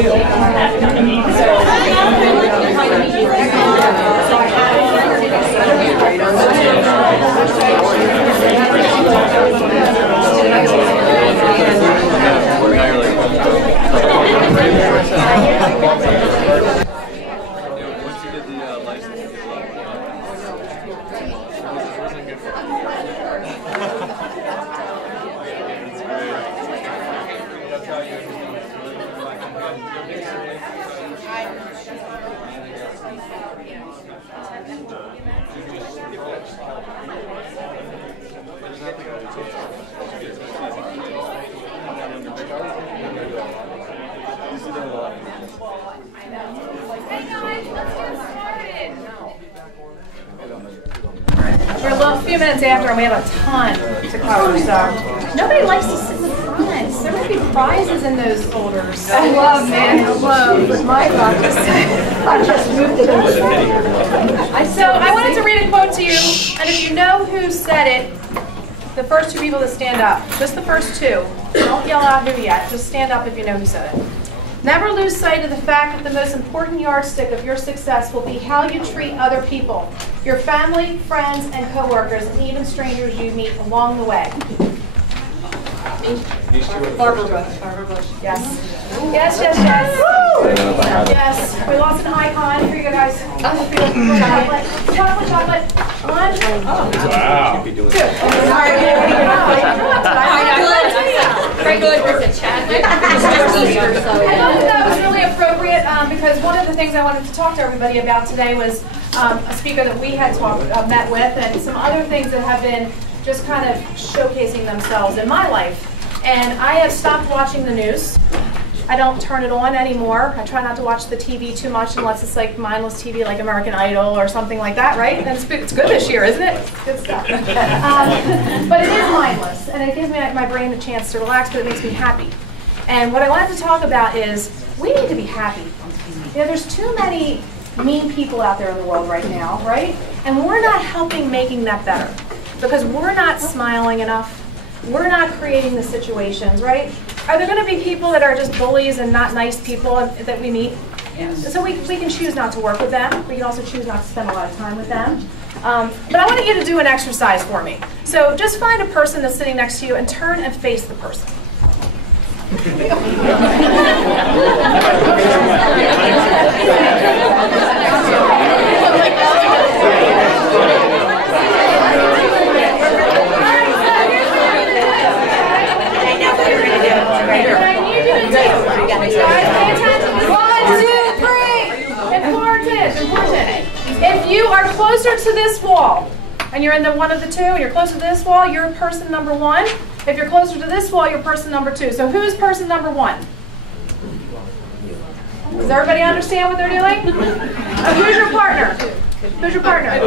We're a few minutes after, and we have a ton to cover, so nobody likes to sit in the front. There might be prizes in those folders. I love, man. I love. With my office, I just moved it over. So I wanted to read a quote to you, and if you know who said it, the first two people that stand up, just the first two. Don't yell out who yet. Just stand up if you know who said it. Never lose sight of the fact that the most important yardstick of your success will be how you treat other people, your family, friends, and coworkers, and even strangers you meet along the way. Barbara Bush. Yes. Yes, yes, yes. Yes. We lost an icon. Here you go, guys. Chocolate. Chocolate, chocolate. One. Wow. Two. Very good. I thought that was really appropriate because one of the things I wanted to talk to everybody about today was a speaker that we had met with, and some other things that have been just kind of showcasing themselves in my life. And I have stopped watching the news. I don't turn it on anymore. I try not to watch the TV too much unless it's like mindless TV like American Idol or something like that, right? And it's good this year, isn't it? It's good stuff. But it is mindless, and it gives me my brain a chance to relax, but it makes me happy. And what I wanted to talk about is we need to be happy. You know, there's too many mean people out there in the world right now, right? And we're not helping making that better because we're not smiling enough. We're not creating the situations, right? Are there going to be people that are just bullies and not nice people that we meet? Yes. So we can choose not to work with them. We can also choose not to spend a lot of time with them. But I want you to do an exercise for me. So just find a person that's sitting next to you and turn and face the person. If you are closer to this wall, and you're in one of the two, and you're closer to this wall, you're person number one. If you're closer to this wall, you're person number two. So who's person number one? Does everybody understand what they're doing? Who's your partner? Who's your partner?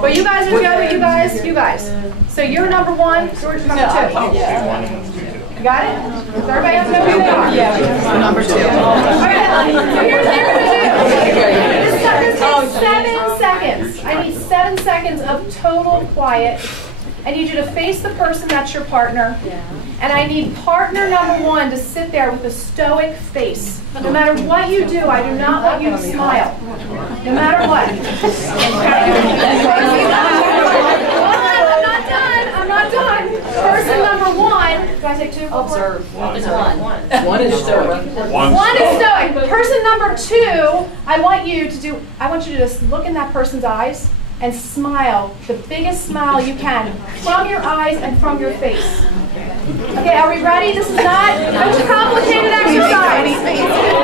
Well, you guys are together, you guys. So you're number one, George's number two. You got it? Does everybody else know who they are? Yeah, number two. Okay, so here's what you're going to do. This takes 7 seconds. I need 7 seconds of total quiet. I need you to face the person that's your partner. And I need partner number one to sit there with a stoic face. No matter what you do, I do not want you to smile. No matter what. I'm not done. Person number one. Do I say two? Observe. One One is stoic. One is stoic. Person number two, I want you to just look in that person's eyes and smile, the biggest smile you can, from your eyes and from your face. Okay, are we ready? This is not a complicated exercise.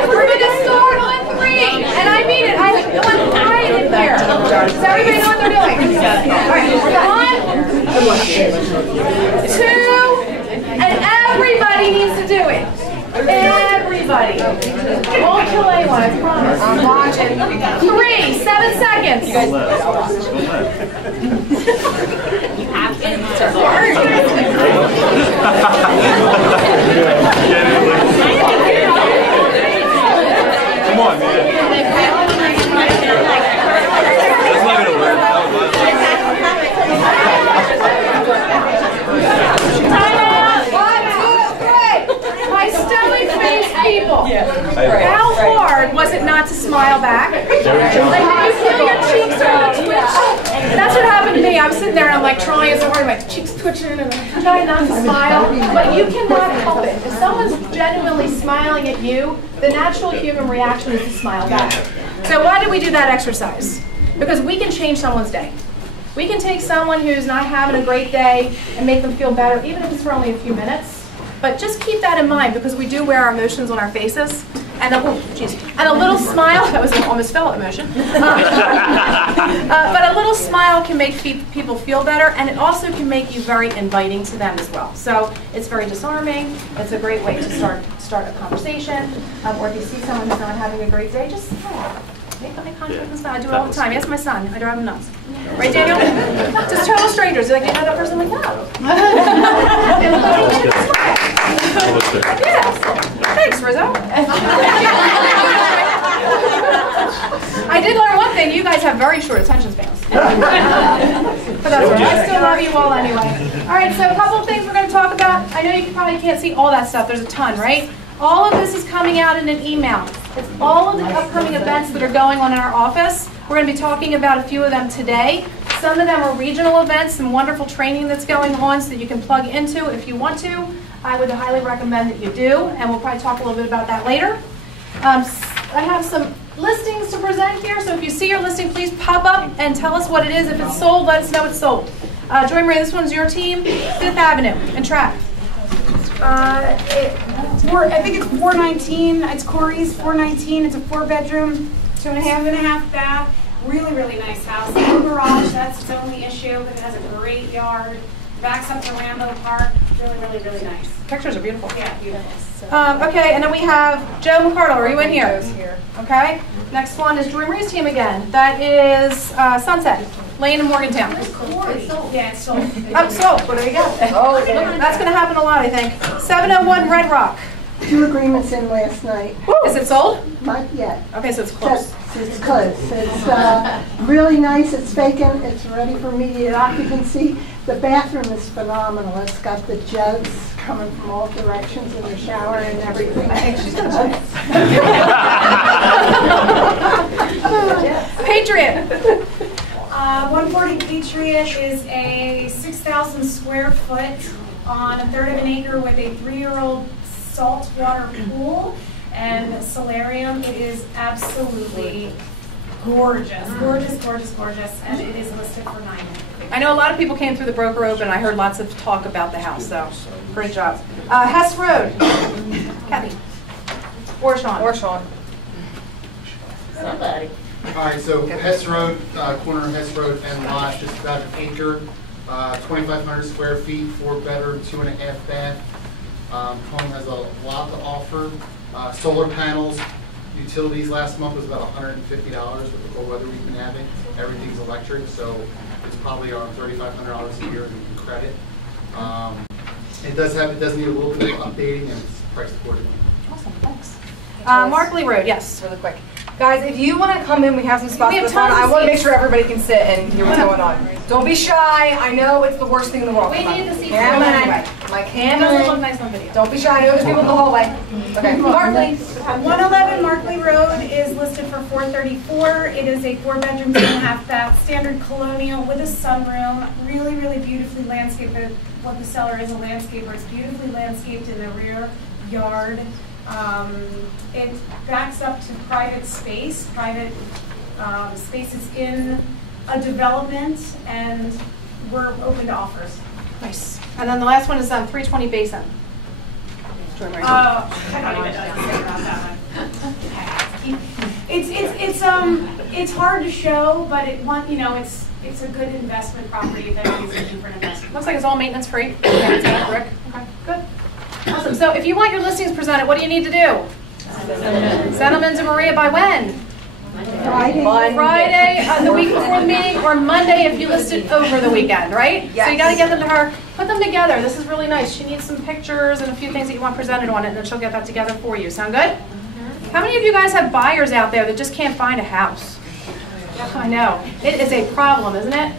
We're going to start on 3, and I mean it. I want pride in here. Does everybody know what they're doing? All right, 1, 2, and everybody needs to do it. Everybody. Won't kill anyone, I promise. I'm watching. 3, 7 seconds. You guys you have to. Come on, man. Time out. 1, 2, 3. My stoic face people. not to smile back. Like, you feel your cheeks are twitch. That's what happened to me. I was sitting there and I'm like trying so hard, my cheeks twitching and I'm trying not to smile. But you cannot help it. If someone's genuinely smiling at you, the natural human reaction is to smile back. So why did we do that exercise? Because we can change someone's day. We can take someone who's not having a great day and make them feel better, even if it's for only a few minutes. But just keep that in mind because we do wear our emotions on our faces. And a little smile, that was an almost fell emotion. But a little smile can make people feel better, and it also can make you very inviting to them as well. So it's very disarming. It's a great way to start a conversation. Or if you see someone who's not having a great day, just smile. Make eye contact and smile. I do it all the time. Ask my son. I drive him nuts. Right, Daniel? Just total strangers. You're like, you know that person? I'm like, no. Yeah. Thanks, Rizzo. I did learn one thing. You guys have very short attention spans. But that's right. I still love you all anyway. All right, so a couple of things we're going to talk about. I know you probably can't see all that stuff. There's a ton, right? All of this is coming out in an email. It's all of the upcoming events that are going on in our office. We're going to be talking about a few of them today. Some of them are regional events, some wonderful training that's going on so that you can plug into if you want to. I would highly recommend that you do, and we'll probably talk a little bit about that later. I have some listings to present here, so if you see your listing, please pop up and tell us what it is. If it's sold, let us know it's sold. Joy Marie, this one's your team, 5th Avenue and Track. I think it's 419. It's Corey's 419. It's a 4-bedroom, 2.5 bath. Really, really nice house. No garage, that's its only issue, but it has a great yard. Backs up to Rambo Park. Really, really, really nice. Pictures are beautiful. Yeah, beautiful. Okay, and then we have Joe McCardle. Are you in here? Okay. Next one is Joy Marie's team again. That is Sunset Lane in Morgantown. It's sold. Yeah, it's sold. Oh, sold. Well, there you go. Oh, that's going to happen a lot, I think. 701 Red Rock. 2 agreements in last night. Is it sold? Not yet. Okay, so it's close. It's close. It's really nice. It's vacant. It's ready for immediate occupancy. The bathroom is phenomenal. It's got the jugs coming from all directions in the shower and everything. I think she's going to Patriot. 140 Patriot is a 6,000 square foot on 1/3 of an acre with a 3-year-old saltwater pool and solarium. It is absolutely gorgeous. Gorgeous, gorgeous, gorgeous. And it is listed for $9 million. I know a lot of people came through the broker open. I heard lots of talk about the house, so great job. Hess Road. Kathy. Or Sean. Somebody. All right, so Hess Road, corner of Hess Road and Lot, just about an acre, 2,500 square feet, 4-bedroom, 2.5 bath. Home has a lot to offer. Solar panels, utilities last month was about $150 with the cold weather we've been having. Everything's electric, so it's probably around $3,500 a year in credit. It does need a little bit of updating, and it's priced accordingly. Awesome, thanks. Markley Road, yes. Really quick. Guys, if you want to come in, we have some spots We in have the front. tons of I want to make seats. sure everybody can sit and hear what's going on. Don't be shy. I know it's the worst thing in the world. We need the seats Come filled on. anyway. My And doesn't look camera. nice on video. Don't be shy. I know there's people in the hallway. Okay. Markley. 111 Markley Road is listed for $434. It is a 4-bedroom, 2.5 bath, standard colonial with a sunroom. Really, really beautifully landscaped. What the seller is a landscaper. It's beautifully landscaped in the rear yard. It backs up to private space. Private spaces in a development, and we're open to offers. Nice. And then the last one is 320 Basin. Joy Marie. I don't even know what to say about that one. It's hard to show, but it's a good investment property if anybody's looking for an investment. Looks like it's all maintenance free. Okay, good. Awesome. So if you want your listings presented, what do you need to do? Send them in to Maria by when? Friday, the week before the meeting, or Monday if you listed over the weekend, right? Yes. So you got to get them to her. Put them together. This is really nice. She needs some pictures and a few things that you want presented on it, and then she'll get that together for you. Sound good? How many of you guys have buyers out there that just can't find a house? I know. It is a problem, isn't it?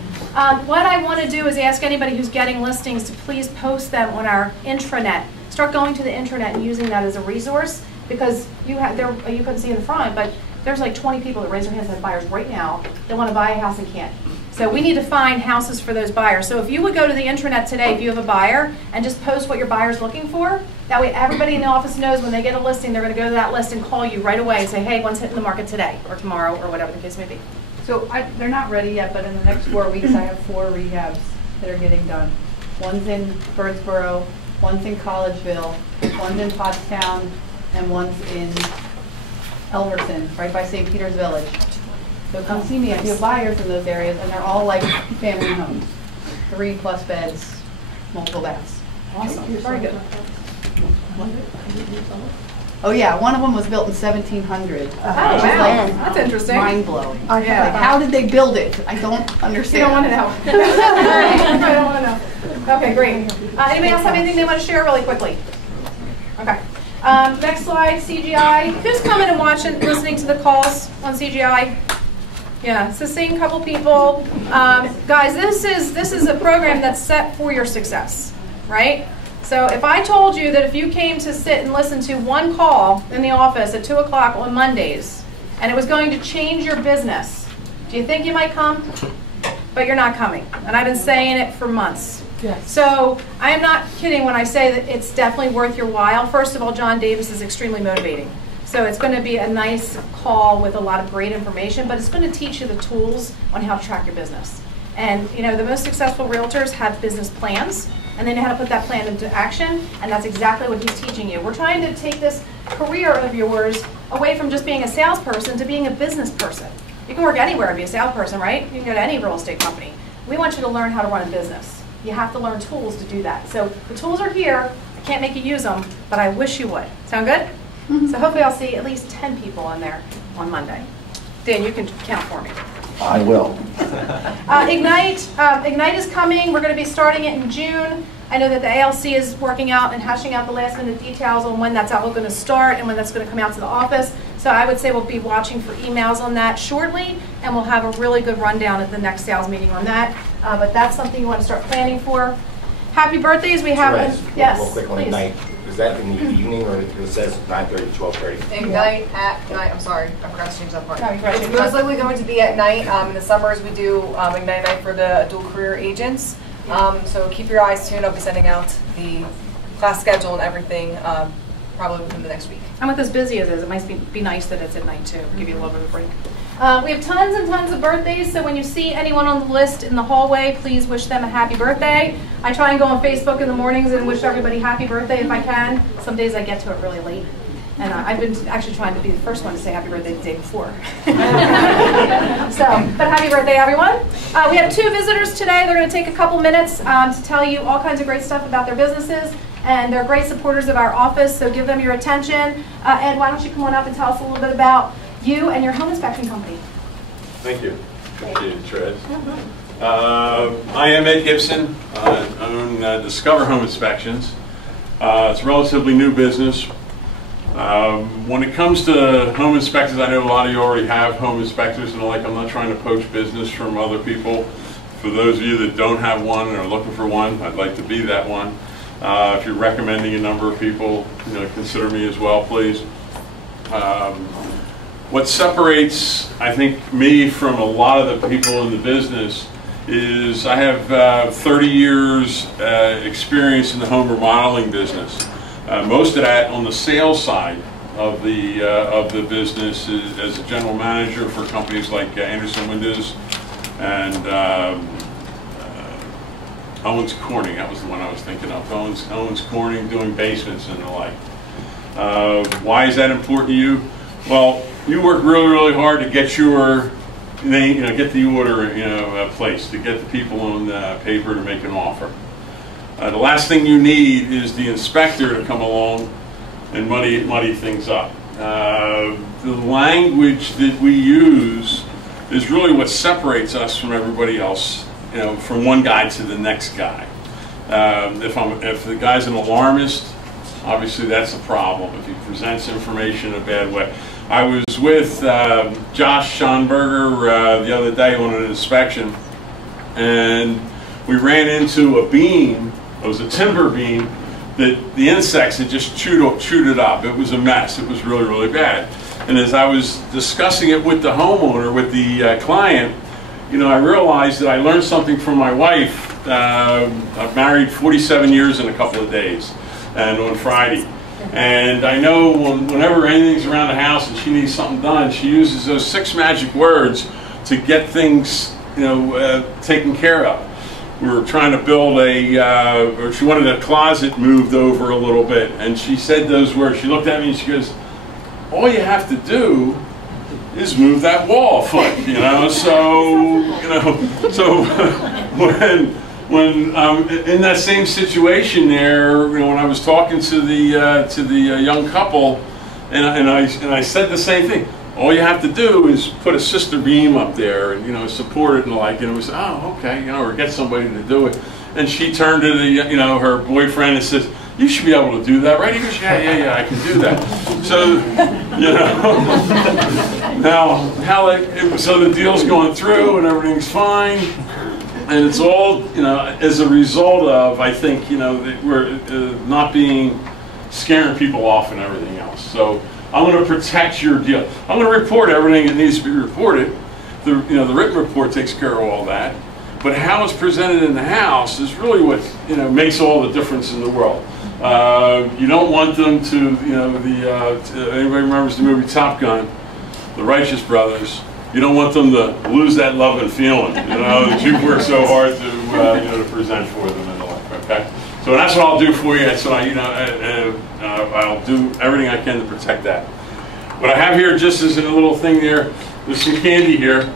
What I want to do is ask anybody who's getting listings to please post them on our intranet. Start going to the intranet and using that as a resource, because you couldn't see in the front, but there's like 20 people that raise their hands and have buyers right now that want to buy a house and can't. So we need to find houses for those buyers. So if you would go to the intranet today, if you have a buyer, and just post what your buyer's looking for, that way everybody in the office knows when they get a listing, they're going to go to that list and call you right away and say, hey, one's hitting the market today or tomorrow or whatever the case may be. So they're not ready yet, but in the next 4 weeks I have 4 rehabs that are getting done. One's in Birdsboro, one's in Collegeville, one's in Pottstown, and one's in Elverton, right by St. Peter's Village. So come see me. I do have buyers in those areas, and they're all like family homes, 3+ beds, multiple baths. Awesome. Very good. Oh yeah, one of them was built in 1700. Oh, wow. That's interesting. Mind blowing. Yeah. Like, how did they build it? I don't understand. You don't want to know. I don't want to know. Okay, great. Anybody else have anything they want to share really quickly? Okay. Next slide, CGI. Who's coming and watching, listening to the calls on CGI? Yeah, it's the same couple people. Guys, this is a program that's set for your success, right? So if I told you that if you came to sit and listen to one call in the office at 2 o'clock on Mondays, and it was going to change your business, do you think you might come? But you're not coming. And I've been saying it for months. Yes. So I am not kidding when I say that it's definitely worth your while. First of all, John Davis is extremely motivating. So it's going to be a nice call with a lot of great information, but it's going to teach you the tools on how to track your business. And you know, the most successful realtors have business plans, and they know how to put that plan into action, and that's exactly what he's teaching you. We're trying to take this career of yours away from just being a salesperson to being a business person. You can work anywhere and be a salesperson, right? You can go to any real estate company. We want you to learn how to run a business. You have to learn tools to do that. So the tools are here. I can't make you use them, but I wish you would. Sound good? So hopefully I'll see at least 10 people in there on Monday. Dan, you can count for me. I will. Ignite is coming. We're going to be starting it in June. I know that the ALC is working out and hashing out the last minute details on when that's all going to start and when that's going to come out to the office. So I would say we'll be watching for emails on that shortly, and we'll have a really good rundown at the next sales meeting on that. But that's something you want to start planning for. Happy birthdays. We have, yes, real quick on please. Ignite. Is that in the evening, or it says 9:30 to 12:30? Ignite at night. I'm sorry, I forgot to change that part. No, you're right. It's most likely going to be at night. In the summers, we do Ignite Night for the dual career agents. So keep your eyes tuned. I'll be sending out the class schedule and everything probably within the next week. And with as busy as it is, it might be nice that it's at night too. Give you a little bit of a break. We have tons and tons of birthdays, so when you see anyone on the list in the hallway, please wish them a happy birthday. I try and go on Facebook in the mornings and wish everybody happy birthday if I can. Some days I get to it really late. And I've been actually trying to be the first one to say happy birthday the day before. But happy birthday, everyone. We have 2 visitors today. They're going to take a couple minutes to tell you all kinds of great stuff about their businesses. And they're great supporters of our office, so give them your attention. Ed, why don't you come on up and tell us a little bit about you and your home inspection company. Thank you. Thank you, Trez. I am Ed Gibson. I own Discover Home Inspections. It's a relatively new business. When it comes to home inspectors, I know a lot of you already have home inspectors, and I'm not trying to poach business from other people. For those of you that don't have one or are looking for one, I'd like to be that one. If you're recommending a number of people, consider me as well, please. What separates, I think, me from a lot of the people in the business is I have 30 years experience in the home remodeling business. Most of that on the sales side of the business as a general manager for companies like Anderson Windows and Owens Corning. That was the one I was thinking of. Owens Corning, doing basements and the like. Why is that important to you? Well, you work really, really hard to get your name, get the order, placed, to get the people on paper to make an offer. The last thing you need is the inspector to come along and muddy things up. The language that we use is really what separates us from everybody else, from one guy to the next guy. If the guy's an alarmist, obviously that's a problem if he presents information in a bad way. I was with Josh Schonberger the other day on an inspection, and we ran into a beam. It was a timber beam that the insects had just chewed it up. It was a mess. It was really, really bad. And as I was discussing it with the homeowner, with the client, you know, I realized that I learned something from my wife. I've married 47 years in a couple of days, and on Friday. And I know whenever anything's around the house and she needs something done, she uses those 6 magic words to get things, you know, taken care of. We were trying to build or she wanted a closet moved over a little bit, and she said those words. She looked at me and she goes, "All you have to do is move that wall a foot," you know. So, you know, so when in that same situation there, you know, when I was talking to the young couple, and I said the same thing. All you have to do is put a sister beam up there and, you know, support it and like, and it was, oh, okay, you know, or get somebody to do it. And she turned to the, you know, her boyfriend and says, "You should be able to do that, right?" He goes, yeah, I can do that. So, you know, now, so the deal's going through and everything's fine. And it's all, you know, as a result of, I think, you know, that we're not scaring people off and everything else. So I'm going to protect your deal. I'm going to report everything that needs to be reported. The written report takes care of all that. But how it's presented in the house is really what, you know, makes all the difference in the world. You don't want them to, you know, anybody remembers the movie Top Gun, the Righteous Brothers. You don't want them to lose that love and feeling, you know, that you've worked so hard to, you know, to present for them in life. Okay, so that's what I'll do for you. That's what I'll do everything I can to protect that. What I have here, just as a little thing there, there's some candy here.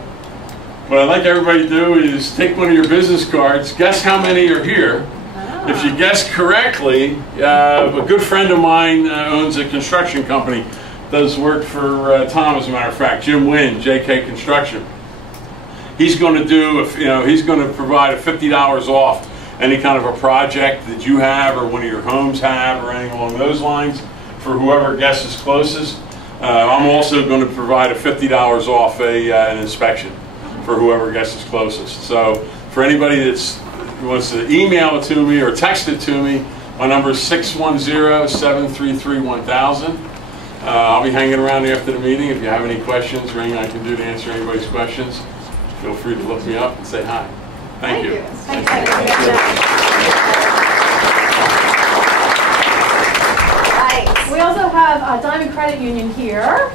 What I'd like everybody to do is take one of your business cards, guess how many are here. If you guess correctly, a good friend of mine owns a construction company. Does work for Tom, as a matter of fact, Jim Wynn, JK Construction. He's going to do, he's going to provide $50 off any kind of a project that you have or one of your homes have or anything along those lines for whoever guesses closest. I'm also going to provide a $50 off an inspection for whoever guesses closest. So for anybody who wants to email it to me or text it to me, my number is 610-733-1000. I'll be hanging around after the meeting. If you have any questions or anything I can do to answer anybody's questions, feel free to look me up and say hi. Thank you. Thank you. We also have Diamond Credit Union here.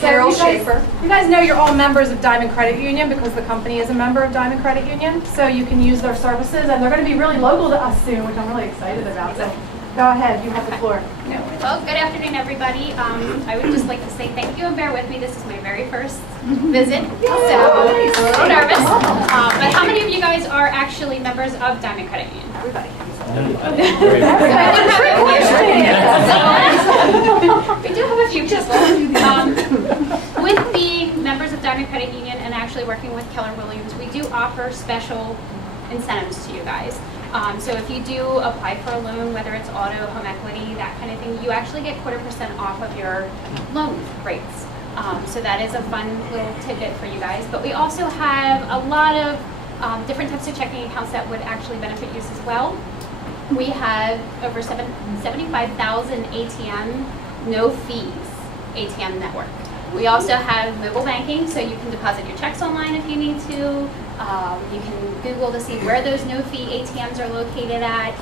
Carol Schaefer. You guys know you're all members of Diamond Credit Union because the company is a member of Diamond Credit Union. So you can use their services, and they're going to be really local to us soon, which I'm really excited about. So go ahead, you have the floor. Well, good afternoon, everybody. I would just like to say thank you and bear with me. This is my very first visit, so I'm a little nervous. But how many of you guys are actually members of Diamond Credit Union? Everybody. We do have a few people. With the members of Diamond Credit Union and actually working with Keller Williams, we do offer special incentives to you guys. So if you do apply for a loan, whether it's auto, home equity, that kind of thing, you actually get 0.25% off of your loan rates. So that is a fun little tidbit for you guys. But we also have a lot of different types of checking accounts that would actually benefit you as well. We have over 75,000 ATM, no fees ATM network. We also have mobile banking, so you can deposit your checks online if you need to. You can Google to see where those no-fee ATMs are located at.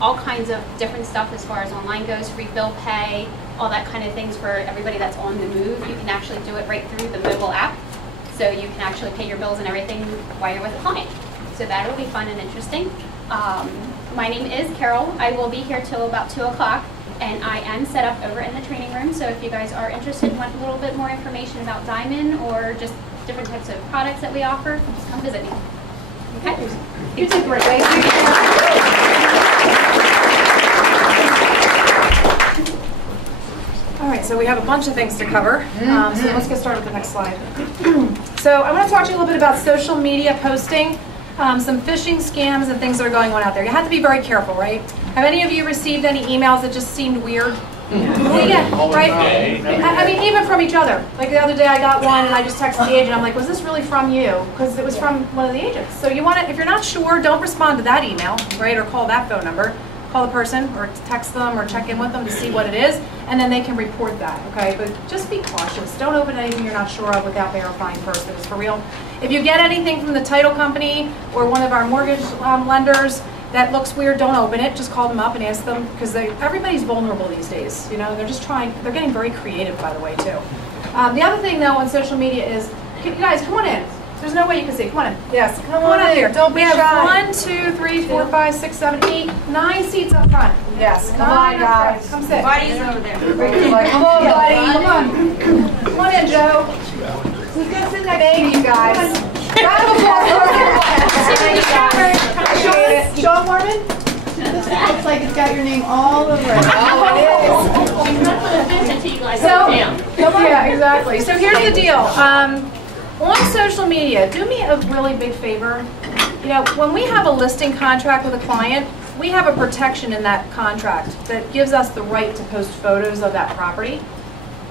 All kinds of different stuff as far as online goes, free bill pay, all that kind of things for everybody that's on the move. You can actually do it right through the mobile app, so you can actually pay your bills and everything while you're with a client. So that'll be fun and interesting. My name is Carol. I will be here till about 2 o'clock. And I am set up over in the training room, so if you guys are interested and want a little bit more information about Diamond or just different types of products that we offer, just come visit me. Okay? You did great. All right, so we have a bunch of things to cover. So let's get started with the next slide. So I want to talk to you a little bit about social media posting, some phishing scams and things that are going on out there. You have to be very careful, right? Have any of you received any emails that just seemed weird? Yeah, right? I mean, even from each other. Like the other day I got one and I just texted the agent. I'm like, was this really from you? Because it was from one of the agents. So you want to, if you're not sure, don't respond to that email, right? Or call that phone number. call the person or text them or check in with them to see what it is, and then they can report that, okay? But just be cautious. Don't open anything you're not sure of without verifying first that it's for real. If you get anything from the title company or one of our mortgage lenders that looks weird, don't open it. Just call them up and ask them, because everybody's vulnerable these days. You know, they're getting very creative, by the way, too. The other thing, though, on social media is, you guys, come on in. There's no way you can see. Come on in. Yes, Come on up here. Don't be we have shy. 1, 2, 3, 4, 5, 6, 7, 8, 9 seats up front. Yes, come 9 on, up front. guys. Come sit. Buddy's over there. Come on, buddy. Come on. Come on in, Joe. Who's going to sit next to Thank you, guys. Round of applause. Sean Mormon? This looks like it's got your name all over it. Oh, Yeah, exactly. So here's the deal. On social media, do me a really big favor. You know, when we have a listing contract with a client, we have a protection in that contract that gives us the right to post photos of that property.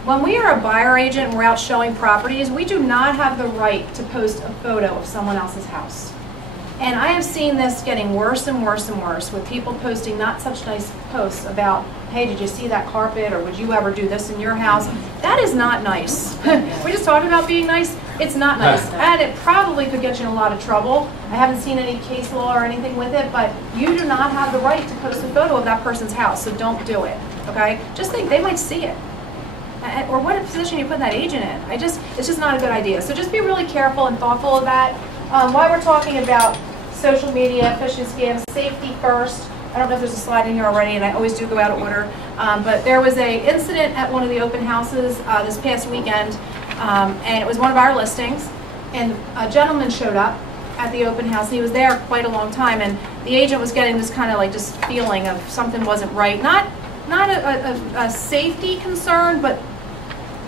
When we are a buyer agent and we're out showing properties, we do not have the right to post a photo of someone else's house. And I have seen this getting worse and worse and worse with people posting not such nice posts about, hey, did you see that carpet, or would you ever do this in your house? That is not nice. We just talked about being nice. It's not nice. And it probably could get you in a lot of trouble. I haven't seen any case law or anything with it, but you do not have the right to post a photo of that person's house, so don't do it, okay? Just think they might see it. Or what position you put that agent in. It's just not a good idea. So just be really careful and thoughtful of that. While we're talking about social media, phishing scams, safety first. I don't know if there's a slide in here already, and I always do go out of order. But there was an incident at one of the open houses this past weekend, and it was one of our listings. And a gentleman showed up at the open house, and he was there quite a long time. And the agent was getting this kind of like just feeling of something wasn't right. Not a safety concern, but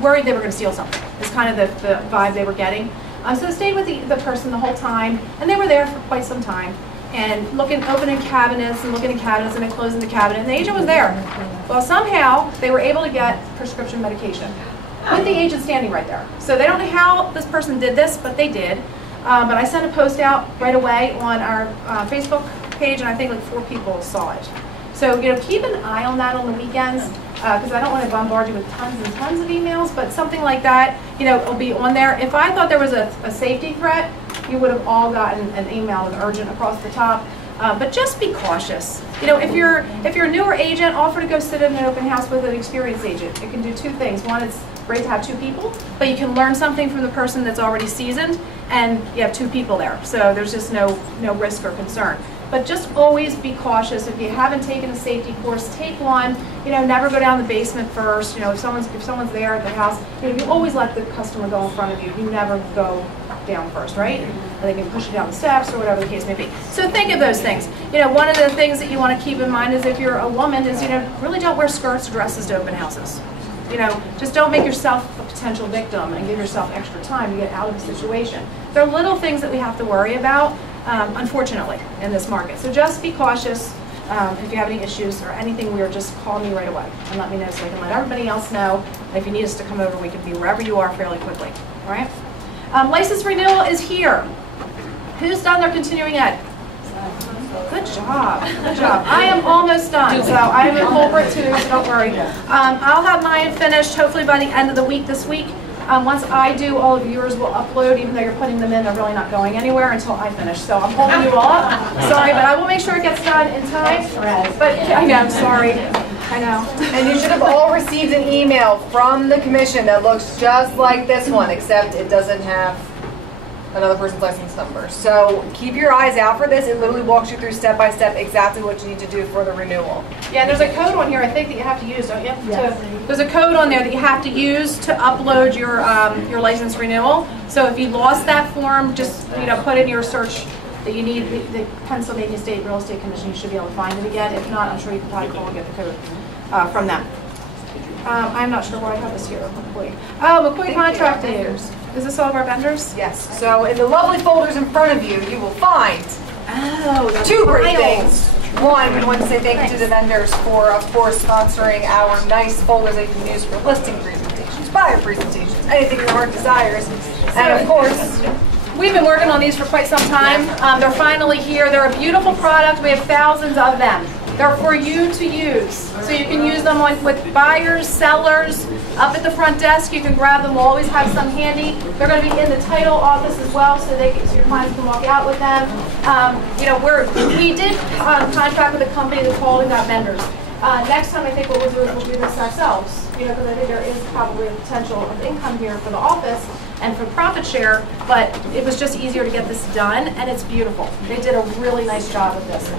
worried they were going to steal something. Is kind of the vibe they were getting. So they stayed with the person the whole time, and they were there for quite some time, and opening cabinets and looking at cabinets and then closing the cabinet, and the agent was there. Well, somehow they were able to get prescription medication with the agent standing right there. So they don't know how this person did this, but they did. But I sent a post out right away on our Facebook page, and I think like 4 people saw it. So, you know, keep an eye on that on the weekends, because I don't want to bombard you with tons and tons of emails, but something like that, you know, will be on there. If I thought there was a safety threat, you would have all gotten an email with urgent across the top. But just be cautious. You know, if you're a newer agent, offer to go sit in an open house with an experienced agent. It can do 2 things. One, it's great to have 2 people, but you can learn something from the person that's already seasoned, and you have 2 people there. So there's just no risk or concern. But just always be cautious. If you haven't taken a safety course, take one. You know, never go down the basement first. You know, if someone's there at the house, you know, you always let the customer go in front of you. You never go down first, right? And they can push you down the steps or whatever the case may be. So think of those things. You know, one of the things that you want to keep in mind is if you're a woman is, you know, really don't wear skirts or dresses to open houses. You know, just don't make yourself a potential victim and give yourself extra time to get out of the situation. There are little things that we have to worry about. Unfortunately, in this market. So just be cautious. If you have any issues or anything weird, just call me right away and let me know so I can let everybody else know. And if you need us to come over, we can be wherever you are fairly quickly. All right? License renewal is here. Who's done their continuing ed? Good job. Good job. I am almost done, so I'm a culprit too, so don't worry. I'll have mine finished hopefully by the end of the week this week. Once I do, all of yours will upload, even though you're putting them in, they're really not going anywhere until I finish. So I'm holding you all up. Sorry, but I will make sure it gets done in time. But I know, I'm sorry. I know. And you should have all received an email from the commission that looks just like this one, except it doesn't have another person's license number. So keep your eyes out for this. It literally walks you through step by step exactly what you need to do for the renewal. Yeah, and there's a code on here I think that you have to use, don't you? Yes. There's a code on there that you have to use to upload your license renewal. So if you lost that form, just put in your search that you need the Pennsylvania State Real Estate Commission. You should be able to find it again. If not, I'm sure you can probably call and get the code from them. I'm not sure why I have this here. McCoy contract years. Is this all of our vendors? Yes. So in the lovely folders in front of you, you will find 2 great things. One, we want to say thank you to the vendors for, of course, sponsoring our nice folders that you can use for listing presentations, buyer presentations, anything your heart desires. And of course, we've been working on these for quite some time. They're finally here. They're a beautiful product. We have thousands of them. They're for you to use. So you can use them with buyers, sellers, up at the front desk. You can grab them. We'll always have some handy. They're going to be in the title office as well, so your clients can walk out with them. We did contract with a company that's holding out vendors. Next time, I think what we'll do is we'll do this ourselves, because I think there is probably a potential of income here for the office and for profit share, but it was just easier to get this done, and it's beautiful. They did a really nice job with this.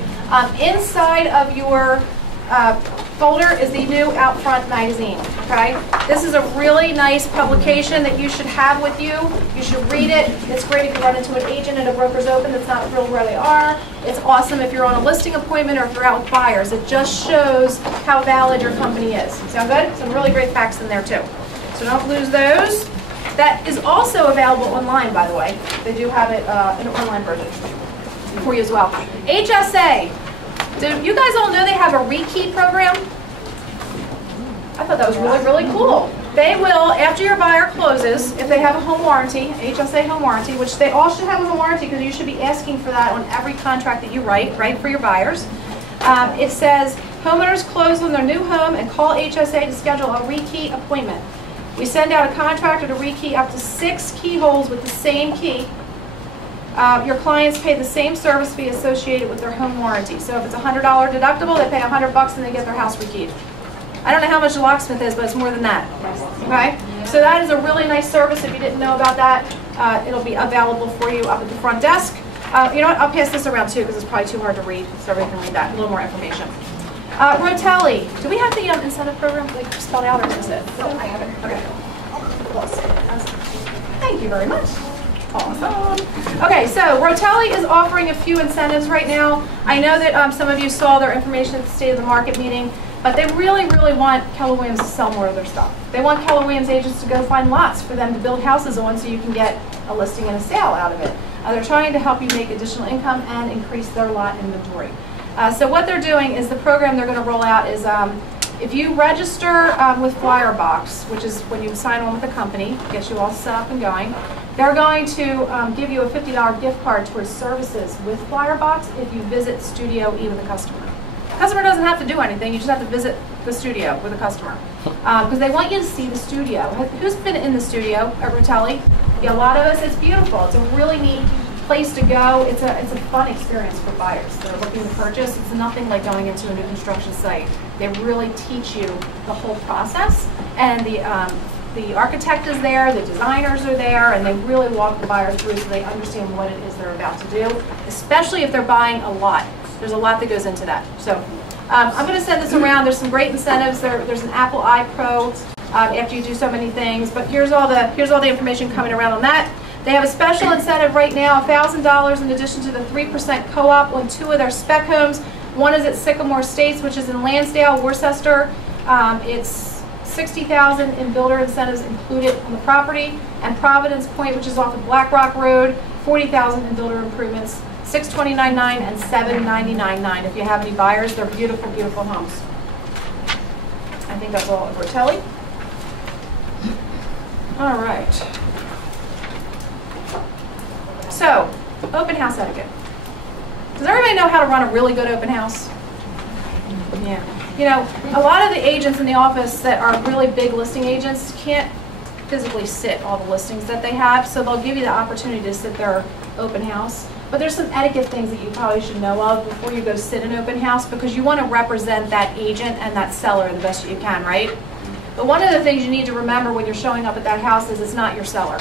Inside of your folder is the new Out Front magazine, okay? This is a really nice publication that you should have with you. You should read it. It's great if you run into an agent at a broker's open that's not real where they are. It's awesome if you're on a listing appointment or if you're out with buyers. It just shows how valid your company is. Sound good? Some really great facts in there too. So don't lose those. That is also available online, by the way. They do have it in an online version for you as well. HSA. Do you guys all know they have a rekey program? I thought that was really, really cool. They will, after your buyer closes, if they have a home warranty, HSA home warranty, which they all should have a home warranty because you should be asking for that on every contract that you write, right, for your buyers. It says, homeowners close on their new home and call HSA to schedule a rekey appointment. We send out a contractor to rekey up to 6 keyholes with the same key. Your clients pay the same service fee associated with their home warranty. So if it's a $100 deductible, they pay $100 and they get their house rekeyed. I don't know how much a locksmith is, but it's more than that. Okay? So that is a really nice service. If you didn't know about that, it'll be available for you up at the front desk. You know what? I'll pass this around too because it's probably too hard to read, so everybody can read that. A little more information. Rotelli. Do we have the incentive program like spelled out, or is it? No, I have it. Okay. Thank you very much. Awesome. Okay, so Rotelli is offering a few incentives right now. I know that some of you saw their information at the State of the Market meeting, but they really, really want Keller Williams to sell more of their stuff. They want Keller Williams agents to go find lots for them to build houses on so you can get a listing and a sale out of it. They're trying to help you make additional income and increase their lot inventory. So what they're doing is the program they're going to roll out is if you register with Flyerbox, which is when you sign on with the company, gets you all set up and going, they're going to give you a $50 gift card towards services with Flyerbox if you visit Studio E with a customer. The customer doesn't have to do anything, you just have to visit the studio with a customer. Because they want you to see the studio. Who's been in the studio at Rotelli? Yeah, a lot of us. It's beautiful. It's a really neat place to go. It's a fun experience for buyers that are looking to purchase. It's nothing like going into a new construction site. They really teach you the whole process, and the architect is there, the designers are there, and they really walk the buyers through so they understand what it is they're about to do, especially if they're buying a lot. There's a lot that goes into that. So I'm going to send this around. There's some great incentives. There's an Apple iPro after you do so many things, but here's all the information coming around on that. They have a special incentive right now, $1,000 in addition to the 3% co-op on 2 of their spec homes. One is at Sycamore Estates, which is in Lansdale, Worcester. It's $60,000 in builder incentives included on the property, and Providence Point, which is off of Black Rock Road, $40,000 in builder improvements, $629,900 and $799,900. If you have any buyers, they're beautiful, beautiful homes. I think that's all of Rotelli. All right. So, open house etiquette. Does everybody know how to run a really good open house? Yeah. You know, a lot of the agents in the office that are really big listing agents can't physically sit all the listings that they have, so they'll give you the opportunity to sit their open house. But there's some etiquette things that you probably should know of before you go sit an open house, because you want to represent that agent and that seller the best you can, right? But one of the things you need to remember when you're showing up at that house is it's not your seller,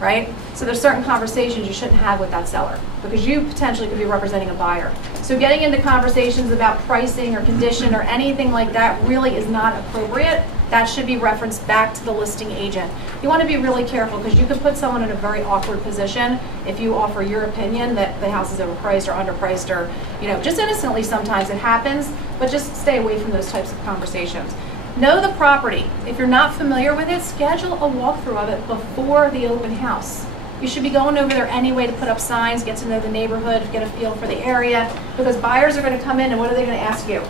right? So there's certain conversations you shouldn't have with that seller because you potentially could be representing a buyer. So getting into conversations about pricing or condition or anything like that really is not appropriate. That should be referenced back to the listing agent. You want to be really careful because you can put someone in a very awkward position if you offer your opinion that the house is overpriced or underpriced, or, you know, just innocently sometimes it happens, but just stay away from those types of conversations. Know the property. If you're not familiar with it, schedule a walkthrough of it before the open house. You should be going over there anyway to put up signs, get to know the neighborhood, get a feel for the area, because buyers are going to come in and what are they going to ask you?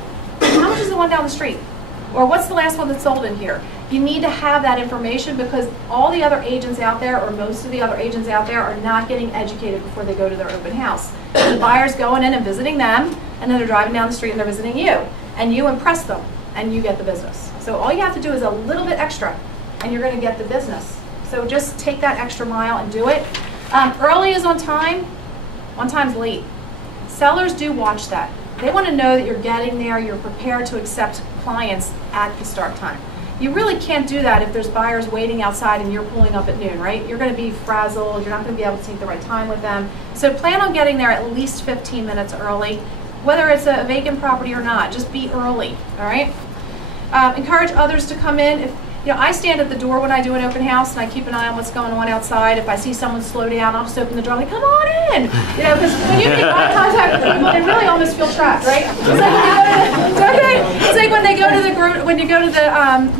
How much is the one down the street? Or what's the last one that sold in here? You need to have that information because all the other agents out there, or most of the other agents out there, are not getting educated before they go to their open house. The buyer's going in and visiting them. and then they're driving down the street and they're visiting you, and you impress them, and you get the business. So all you have to do is a little bit extra, and you're going to get the business. So just take that extra mile and do it. Early is on time time's late. Sellers do watch that. They want to know that you're getting there, you're prepared to accept clients at the start time. You really can't do that if there's buyers waiting outside and you're pulling up at noon, right? You're going to be frazzled, you're not going to be able to take the right time with them. So plan on getting there at least 15 minutes early, whether it's a vacant property or not. Just be early, all right? Encourage others to come in. If, you know, I stand at the door when I do an open house and I keep an eye on what's going on outside. If I see someone slow down, I'll just open the door and like, come on in. You know, because when you make eye contact with people, they really almost feel trapped, right? It's like when they go to the when you go to the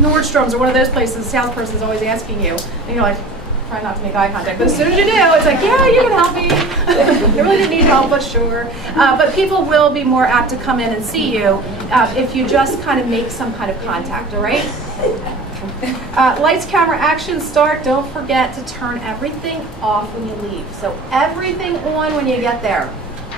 Nordstrom's or one of those places, the salesperson's always asking you, and you're like, try not to make eye contact. But as soon as you do, it's like, yeah, you can help me. You really didn't need help, but sure. But people will be more apt to come in and see you if you just kind of make some kind of contact, all right? Lights, camera, action, start. Don't forget to turn everything off when you leave. So everything on when you get there.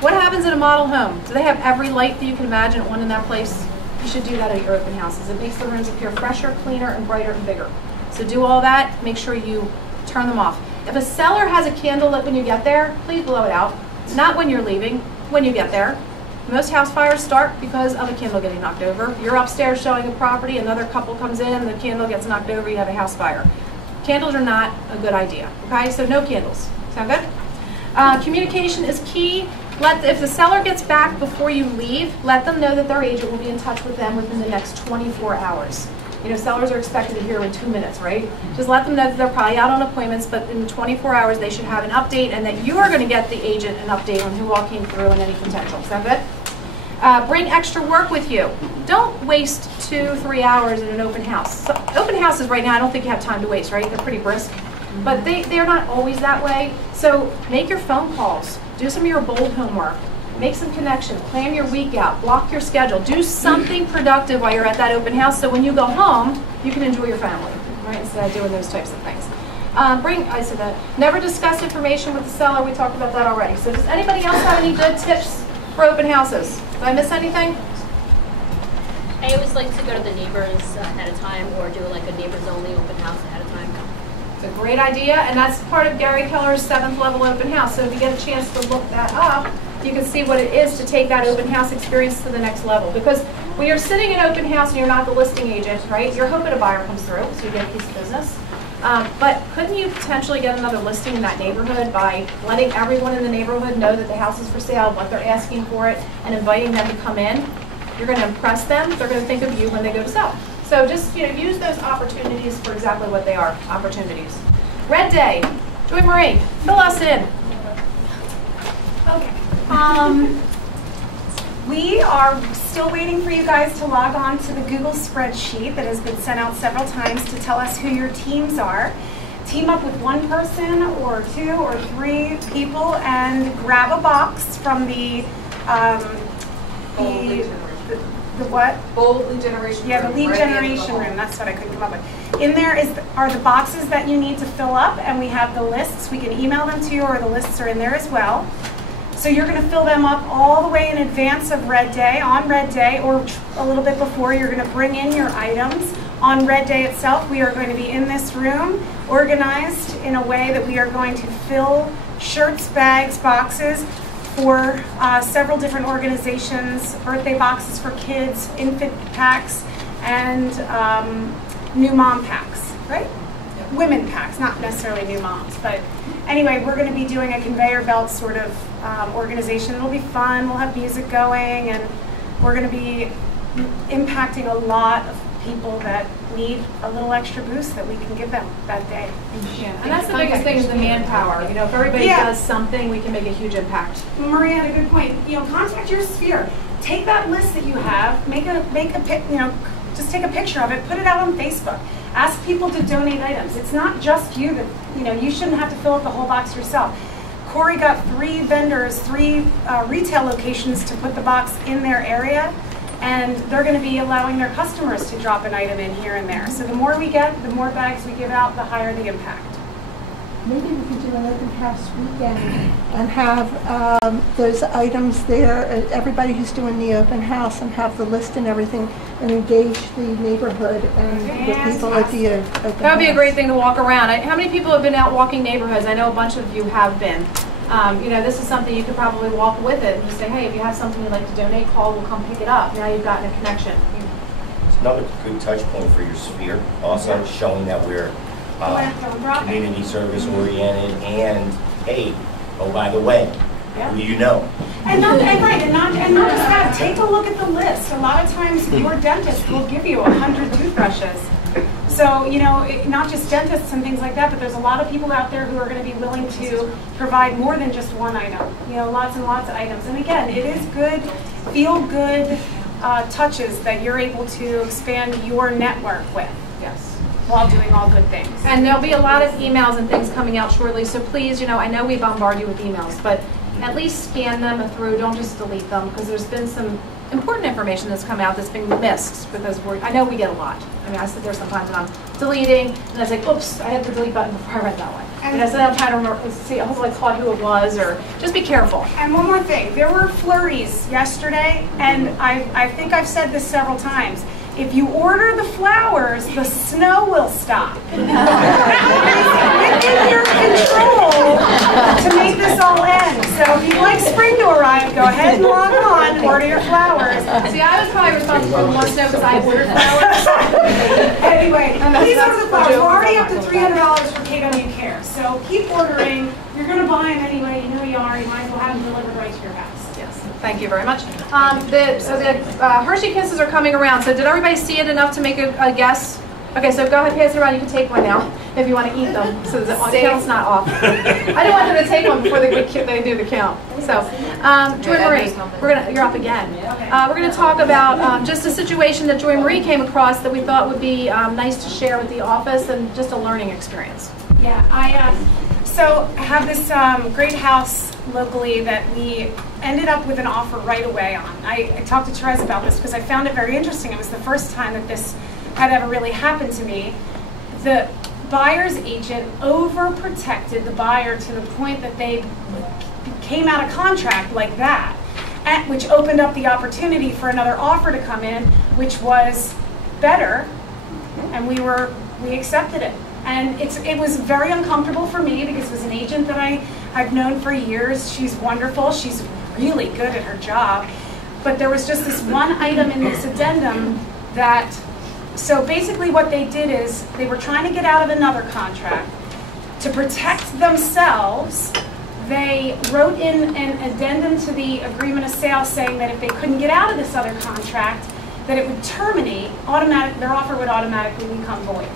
What happens in a model home? Do they have every light that you can imagine on in that place? You should do that at your open houses. It makes the rooms appear fresher, cleaner, and brighter and bigger. So do all that. Make sure you turn them off. If a seller has a candle lit when you get there, please blow it out. Not when you're leaving, when you get there. Most house fires start because of a candle getting knocked over. You're upstairs showing a property, another couple comes in, the candle gets knocked over, you have a house fire. Candles are not a good idea, okay? So no candles. Sound good? Communication is key. If the seller gets back before you leave, let them know that their agent will be in touch with them within the next 24 hours. You know, sellers are expected to hear in 2 minutes, right? Just let them know that they're probably out on appointments, but in 24 hours they should have an update and that you are going to get the agent an update on who all came through and any potential. Sound good? Bring extra work with you. Don't waste 2-3 hours in an open house. So, open houses right now, I don't think you have time to waste, right? They're pretty brisk, but they're not always that way. So make your phone calls. Do some of your bold homework. Make some connections. Plan your week out. Block your schedule. Do something productive while you're at that open house so when you go home, you can enjoy your family, right? Instead of doing those types of things. I said that. Never discuss information with the seller. We talked about that already. So does anybody else have any good tips for open houses? Did I miss anything? I always like to go to the neighbors ahead of time or do like a neighbors only open house ahead of time. It's a great idea, and that's part of Gary Keller's 7th level open house. So if you get a chance to look that up, you can see what it is to take that open house experience to the next level. Because when you're sitting in open house and you're not the listing agent, right, you're hoping a buyer comes through, so you get a piece of business. But couldn't you potentially get another listing in that neighborhood by letting everyone in the neighborhood know that the house is for sale, what they're asking for it, and inviting them to come in? You're going to impress them. They're going to think of you when they go to sell. So just use those opportunities for exactly what they are, opportunities. Red Day. Joy Marie, fill us in. Okay. We are still waiting for you guys to log on to the Google spreadsheet that has been sent out several times to tell us who your teams are. Team up with one person or 2 or 3 people and grab a box from the what? Bold lead generation room. Yeah, the lead generation room. That's what I couldn't come up with. In there are the boxes that you need to fill up, and we have the lists. We can email them to you, or the lists are in there as well. So you're going to fill them up all the way in advance of Red Day, on Red Day, or a little bit before. You're going to bring in your items. On Red Day itself, we are going to be in this room, organized in a way that we are going to fill shirts, bags, boxes for several different organizations, birthday boxes for kids, infant packs, and new mom packs, right? Yep. Women packs, not necessarily new moms, but anyway, we're going to be doing a conveyor belt sort of organization. It'll be fun. We'll have music going, and we're going to be impacting a lot of people that need a little extra boost that we can give them that day. Yeah, and that's the biggest thing is the manpower. You know, if everybody does something, we can make a huge impact. Maria had a good point. Contact your sphere. Take that list that you have, just take a picture of it, put it out on Facebook. Ask people to donate items. It's not just you that, you shouldn't have to fill up the whole box yourself. Corey got 3 vendors, 3 retail locations to put the box in their area, and they're going to be allowing their customers to drop an item in here and there. So the more we get, the more bags we give out, the higher the impact. maybe we could do an open house weekend and have those items there, everybody who's doing the open house, and have the list and everything, and engage the neighborhood and the people at the open house. That would be a great thing to walk around. How many people have been out walking neighborhoods? I know a bunch of you have been. You know, this is something you could probably walk with it and just say, hey, if you have something you'd like to donate, call, we'll come pick it up. Now you've gotten a connection. It's another good touch point for your sphere, also showing that we're community service oriented, and hey, oh, by the way, who do you know? And not just that, take a look at the list. A lot of times your dentist will give you 100 toothbrushes. So, you know, not just dentists and things like that, but there's a lot of people out there who are going to be willing to provide more than just one item. You know, lots and lots of items. And again, it is good, feel good touches that you're able to expand your network with. Yes. While doing all good things. And there'll be a lot of emails and things coming out shortly, so please, you know, I know we bombard you with emails, but at least scan them through, don't just delete them, because there's been some important information that's come out that's been missed, because I know we get a lot. I mean, I sit there sometimes and I'm deleting, and I was like, oops, I hit the delete button before I read that one. And I said, I'm trying to remember, see, hopefully I caught who it was, or just be careful. And one more thing, there were flurries yesterday, and I think I've said this several times. If you order the flowers, the snow will stop. It's within your control to make this all end. So if you'd like spring to arrive, go ahead and log on and order your flowers. See, I was probably responsible for the more snow because I ordered flowers. Anyway, please order the flowers. We're already up to $300 for KW Care. So keep ordering. You're going to buy them anyway. You know you are. You might as well have them delivered right to your house. Yes, thank you very much. The Hershey Kisses are coming around. So did everybody see it enough to make a guess? Okay, so go ahead, pass it around. You can take one now if you want to eat them, so the count's not off. I didn't want them to take one before they do the count. So, Joy Marie, you're up again. We're going to talk about just a situation that Joy Marie came across that we thought would be nice to share with the office, and just a learning experience. Yeah, I have this great house locally that we ended up with an offer right away on. I talked to Therese about this because I found it very interesting. It was the first time that this had ever really happened to me. The buyer's agent overprotected the buyer to the point that they came out of contract like that, which opened up the opportunity for another offer to come in, which was better, and we accepted it. And it was very uncomfortable for me because it was an agent that I've known for years. She's wonderful. She's really good at her job. But there was just this one item in this addendum that, so basically what they did is they were trying to get out of another contract. To protect themselves, they wrote in an addendum to the agreement of sale saying that if they couldn't get out of this other contract, that it would terminate, their offer would automatically become void.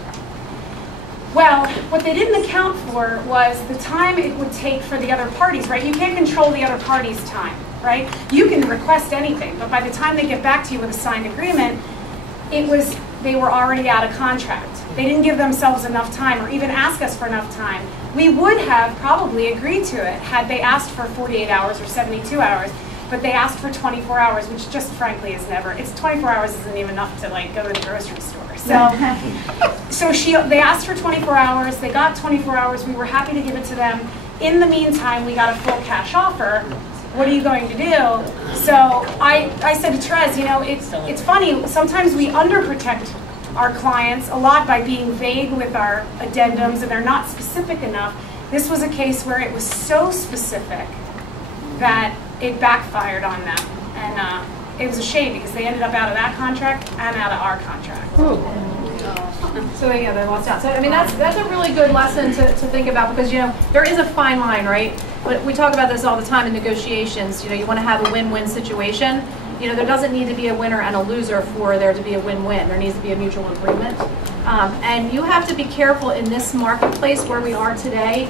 Well, what they didn't account for was the time it would take for the other parties, right? You can't control the other party's time, right? You can request anything, but by the time they get back to you with a signed agreement, they were already out of contract. They didn't give themselves enough time or even ask us for enough time. We would have probably agreed to it had they asked for 48 hours or 72 hours, but they asked for 24 hours, which just frankly is never, 24 hours isn't even enough to like go to the grocery store. So they asked for 24 hours, they got 24 hours, we were happy to give it to them. In the meantime, we got a full cash offer. What are you going to do? So I said to Therese, you know, it's funny, sometimes we underprotect our clients a lot by being vague with our addendums and they're not specific enough. This was a case where it was so specific that it backfired on them. And it was a shame because they ended up out of that contract and out of our contract. So yeah, they lost out. So I mean, that's a really good lesson to think about, because you know there is a fine line, right? But we talk about this all the time in negotiations. You know, you want to have a win-win situation. You know, there doesn't need to be a winner and a loser for there to be a win-win. There needs to be a mutual agreement. And you have to be careful in this marketplace where we are today.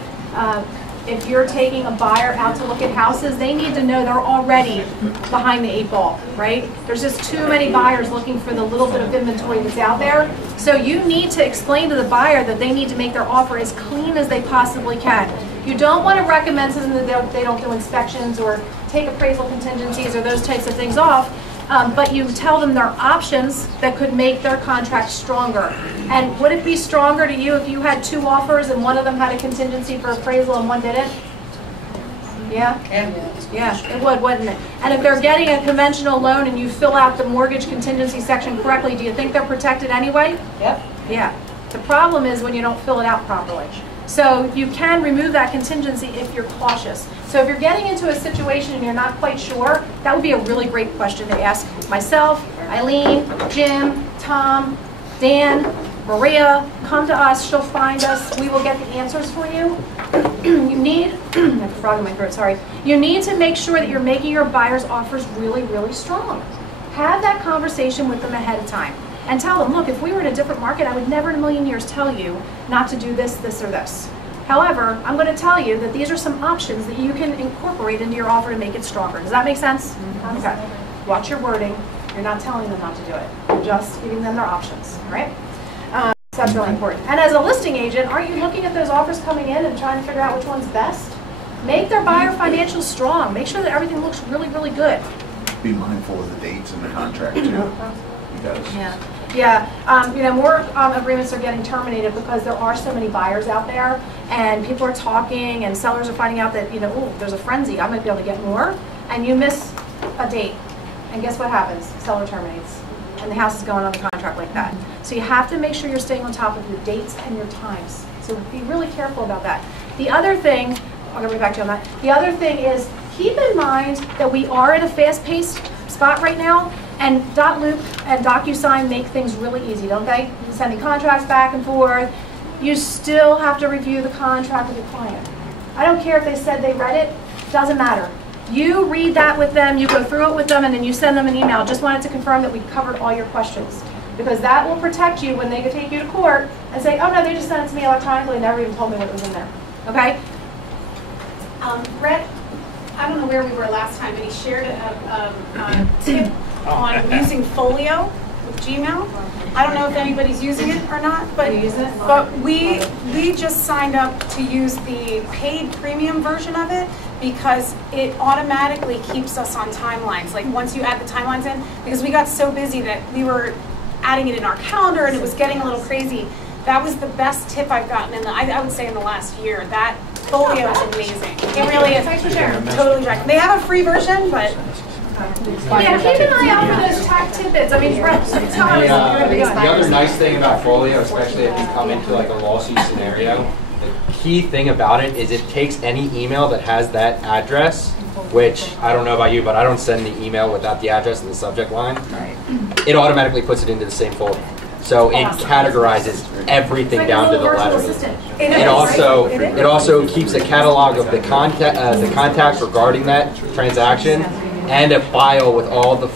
If you're taking a buyer out to look at houses, they need to know they're already behind the 8 ball, right? There's just too many buyers looking for the little bit of inventory that's out there. So you need to explain to the buyer that they need to make their offer as clean as they possibly can. You don't want to recommend something that they don't do inspections or take appraisal contingencies or those types of things off, but you tell them their options that could make their contract stronger. And would it be stronger to you if you had 2 offers and one of them had a contingency for appraisal and one didn't? Yeah? Yeah, it would, wouldn't it? And if they're getting a conventional loan and you fill out the mortgage contingency section correctly, do you think they're protected anyway? Yep. Yeah. The problem is when you don't fill it out properly. So you can remove that contingency if you're cautious. So if you're getting into a situation and you're not quite sure, that would be a really great question to ask myself, Eileen, Jim, Tom, Dan, Maria. Come to us, she'll find us, we will get the answers for you. You need, I have a frog in my throat, sorry. You need to make sure that you're making your buyer's offers really, really strong. Have that conversation with them ahead of time. And tell them, look, if we were in a different market, I would never in a million years tell you not to do this, this, or this. However, I'm going to tell you that these are some options that you can incorporate into your offer to make it stronger. Does that make sense? Mm-hmm. Okay. Watch your wording. You're not telling them not to do it. You're just giving them their options, all right? So that's really important. And as a listing agent, aren't you looking at those offers coming in and trying to figure out which one's best? Make their buyer financials strong. Make sure that everything looks really, really good. Be mindful of the dates in the contract, too. Yeah. More agreements are getting terminated because there are so many buyers out there, and people are talking, and sellers are finding out that oh, there's a frenzy. I might be able to get more, and you miss a date, and guess what happens? Seller terminates, and the house is going on the contract like that. So you have to make sure you're staying on top of your dates and your times. So be really careful about that. The other thing, I'm going to get back to you on that. The other thing is keep in mind that we are in a fast-paced spot right now. And .loop and DocuSign make things really easy, don't they? You're sending contracts back and forth. You still have to review the contract with your client. I don't care if they said they read it, doesn't matter. You read that with them, you go through it with them, and then you send them an email. Just wanted to confirm that we covered all your questions. Because that will protect you when they take you to court and say, oh no, they just sent it to me electronically and never even told me what was in there. Okay? Brett, I don't know where we were last time, but he shared a tip on using Folio with Gmail. I don't know if anybody's using it or not, but we just signed up to use the paid premium version of it because it automatically keeps us on timelines. Like once you add the timelines in, because we got so busy that we were adding it in our calendar and it was getting a little crazy. That was the best tip I've gotten in I would say in the last year. That Folio is amazing. It really is. Thanks for sharing. Totally right. They have a free version, but yeah, keep an eye out for those tax tidbits. I mean, tell us what you're going to be doing. The other nice thing about Folio, especially if you come into like a lawsuit scenario, the key thing about it is it takes any email that has that address, which I don't know about you, but I don't send the email without the address in the subject line. Right. It automatically puts it into the same folder. So it categorizes everything down to the letter. It also keeps a catalog of the contacts regarding that transaction and a file with all the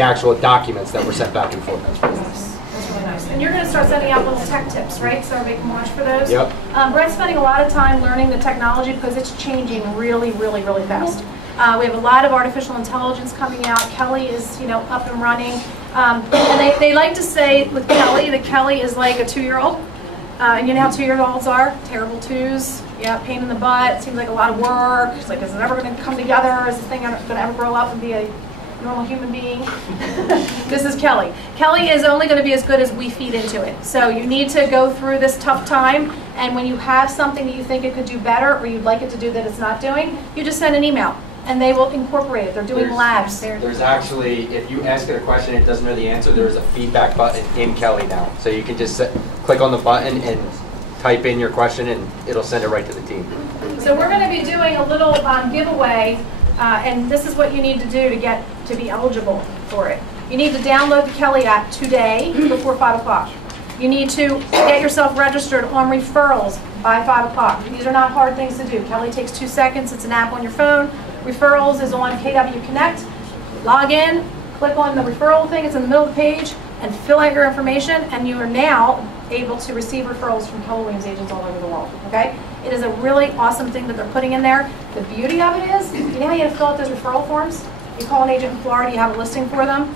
actual documents that were sent back and forth. That's really nice. And you're going to start sending out little tech tips, right? So everybody can watch for those. Yep. Brett's spending a lot of time learning the technology because it's changing really, really, really fast. We have a lot of artificial intelligence coming out. Kelly is, up and running. And they like to say with Kelly that Kelly is like a 2-year-old. And you know how 2-year-olds are? Terrible twos. Yeah, pain in the butt. Seems like a lot of work. It's like, is it ever going to come together? Is this thing going to ever grow up and be a normal human being? This is Kelly. Kelly is only going to be as good as we feed into it. So you need to go through this tough time. And when you have something that you think it could do better or you'd like it to do that it's not doing, you just send an email. And they will incorporate it. They're doing labs. There's actually, if you ask it a question and it doesn't know the answer, there's a feedback button in Kelly now. So you can just click on the button and type in your question and it'll send it right to the team. So we're going to be doing a little giveaway, and this is what you need to do to be eligible for it. You need to download the Kelly app today before 5 o'clock. You need to get yourself registered on referrals by 5 o'clock. These are not hard things to do. Kelly takes 2 seconds. It's an app on your phone. Referrals is on KW Connect. Log in, click on the referral thing. It's in the middle of the page, and fill out your information, and you are now able to receive referrals from Keller Williams agents all over the world. Okay? It is a really awesome thing that they're putting in there. The beauty of it is, you know how you have to fill out those referral forms? You call an agent in Florida, you have a listing for them.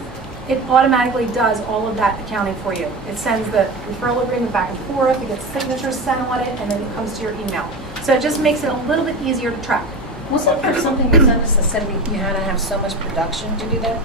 It automatically does all of that accounting for you. It sends the referral agreement back and forth, it gets signatures sent on it, and then it comes to your email. So it just makes it a little bit easier to track. Wasn't there something you sent us that said you had to have so much production to do that?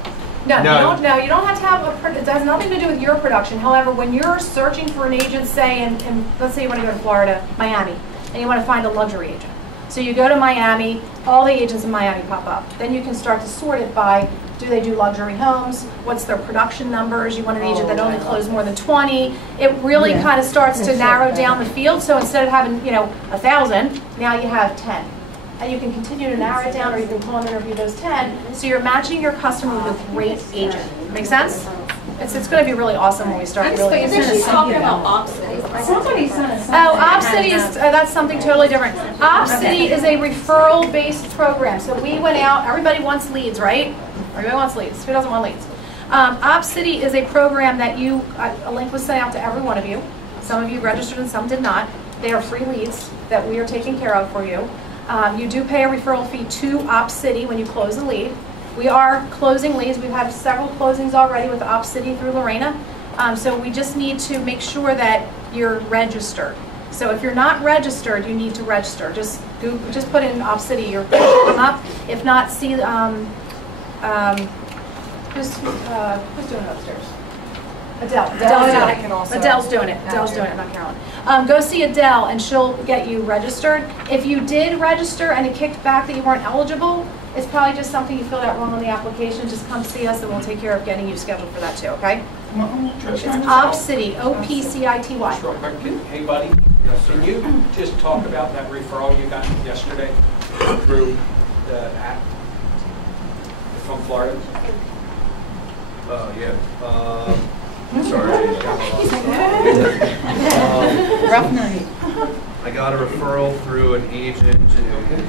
No, No. you don't have to have it has nothing to do with your production. However, when you're searching for an agent, say, and let's say you want to go to Florida, Miami, and you want to find a luxury agent. So you go to Miami, all the agents in Miami pop up. Then you can start to sort it by, do they do luxury homes? What's their production numbers? You want an agent that only closed more than 20. It really kind of starts to narrow down the field. So instead of having, 1,000, now you have 10. And you can continue to narrow it down, or you can call and interview those 10. So you're matching your customer with a great agent. Make sense? It's going to be really awesome when we start really. She's talking about Opcity. Somebody sent us. Oh, Opcity is that's something totally different. Opcity is a referral-based program. So we went out. Everybody wants leads, right? Everybody wants leads. Who doesn't want leads? Opcity is a program that a link was sent out to every one of you. Some of you registered and some did not. They are free leads that we are taking care of for you. You do pay a referral fee to Opcity when you close a lead. We are closing leads. We've had several closings already with Opcity through Lorena. So we just need to make sure that you're registered. So if you're not registered, you need to register. Just put in Opcity. Your picture will come up. If not, see who's doing it upstairs? Adele. Adele's doing it. Adele's doing it, not Carolyn. Go see Adele, and she'll get you registered. If you did register and it kicked back that you weren't eligible, it's probably just something you filled out wrong on the application. Just come see us, and we'll take care of getting you scheduled for that too. Okay? It's Opcity, Opcity. Just real quick, hey buddy, can you just talk about that referral you got yesterday through the app from Florida? Yeah. Sorry. Rough night. I got a referral through an agent in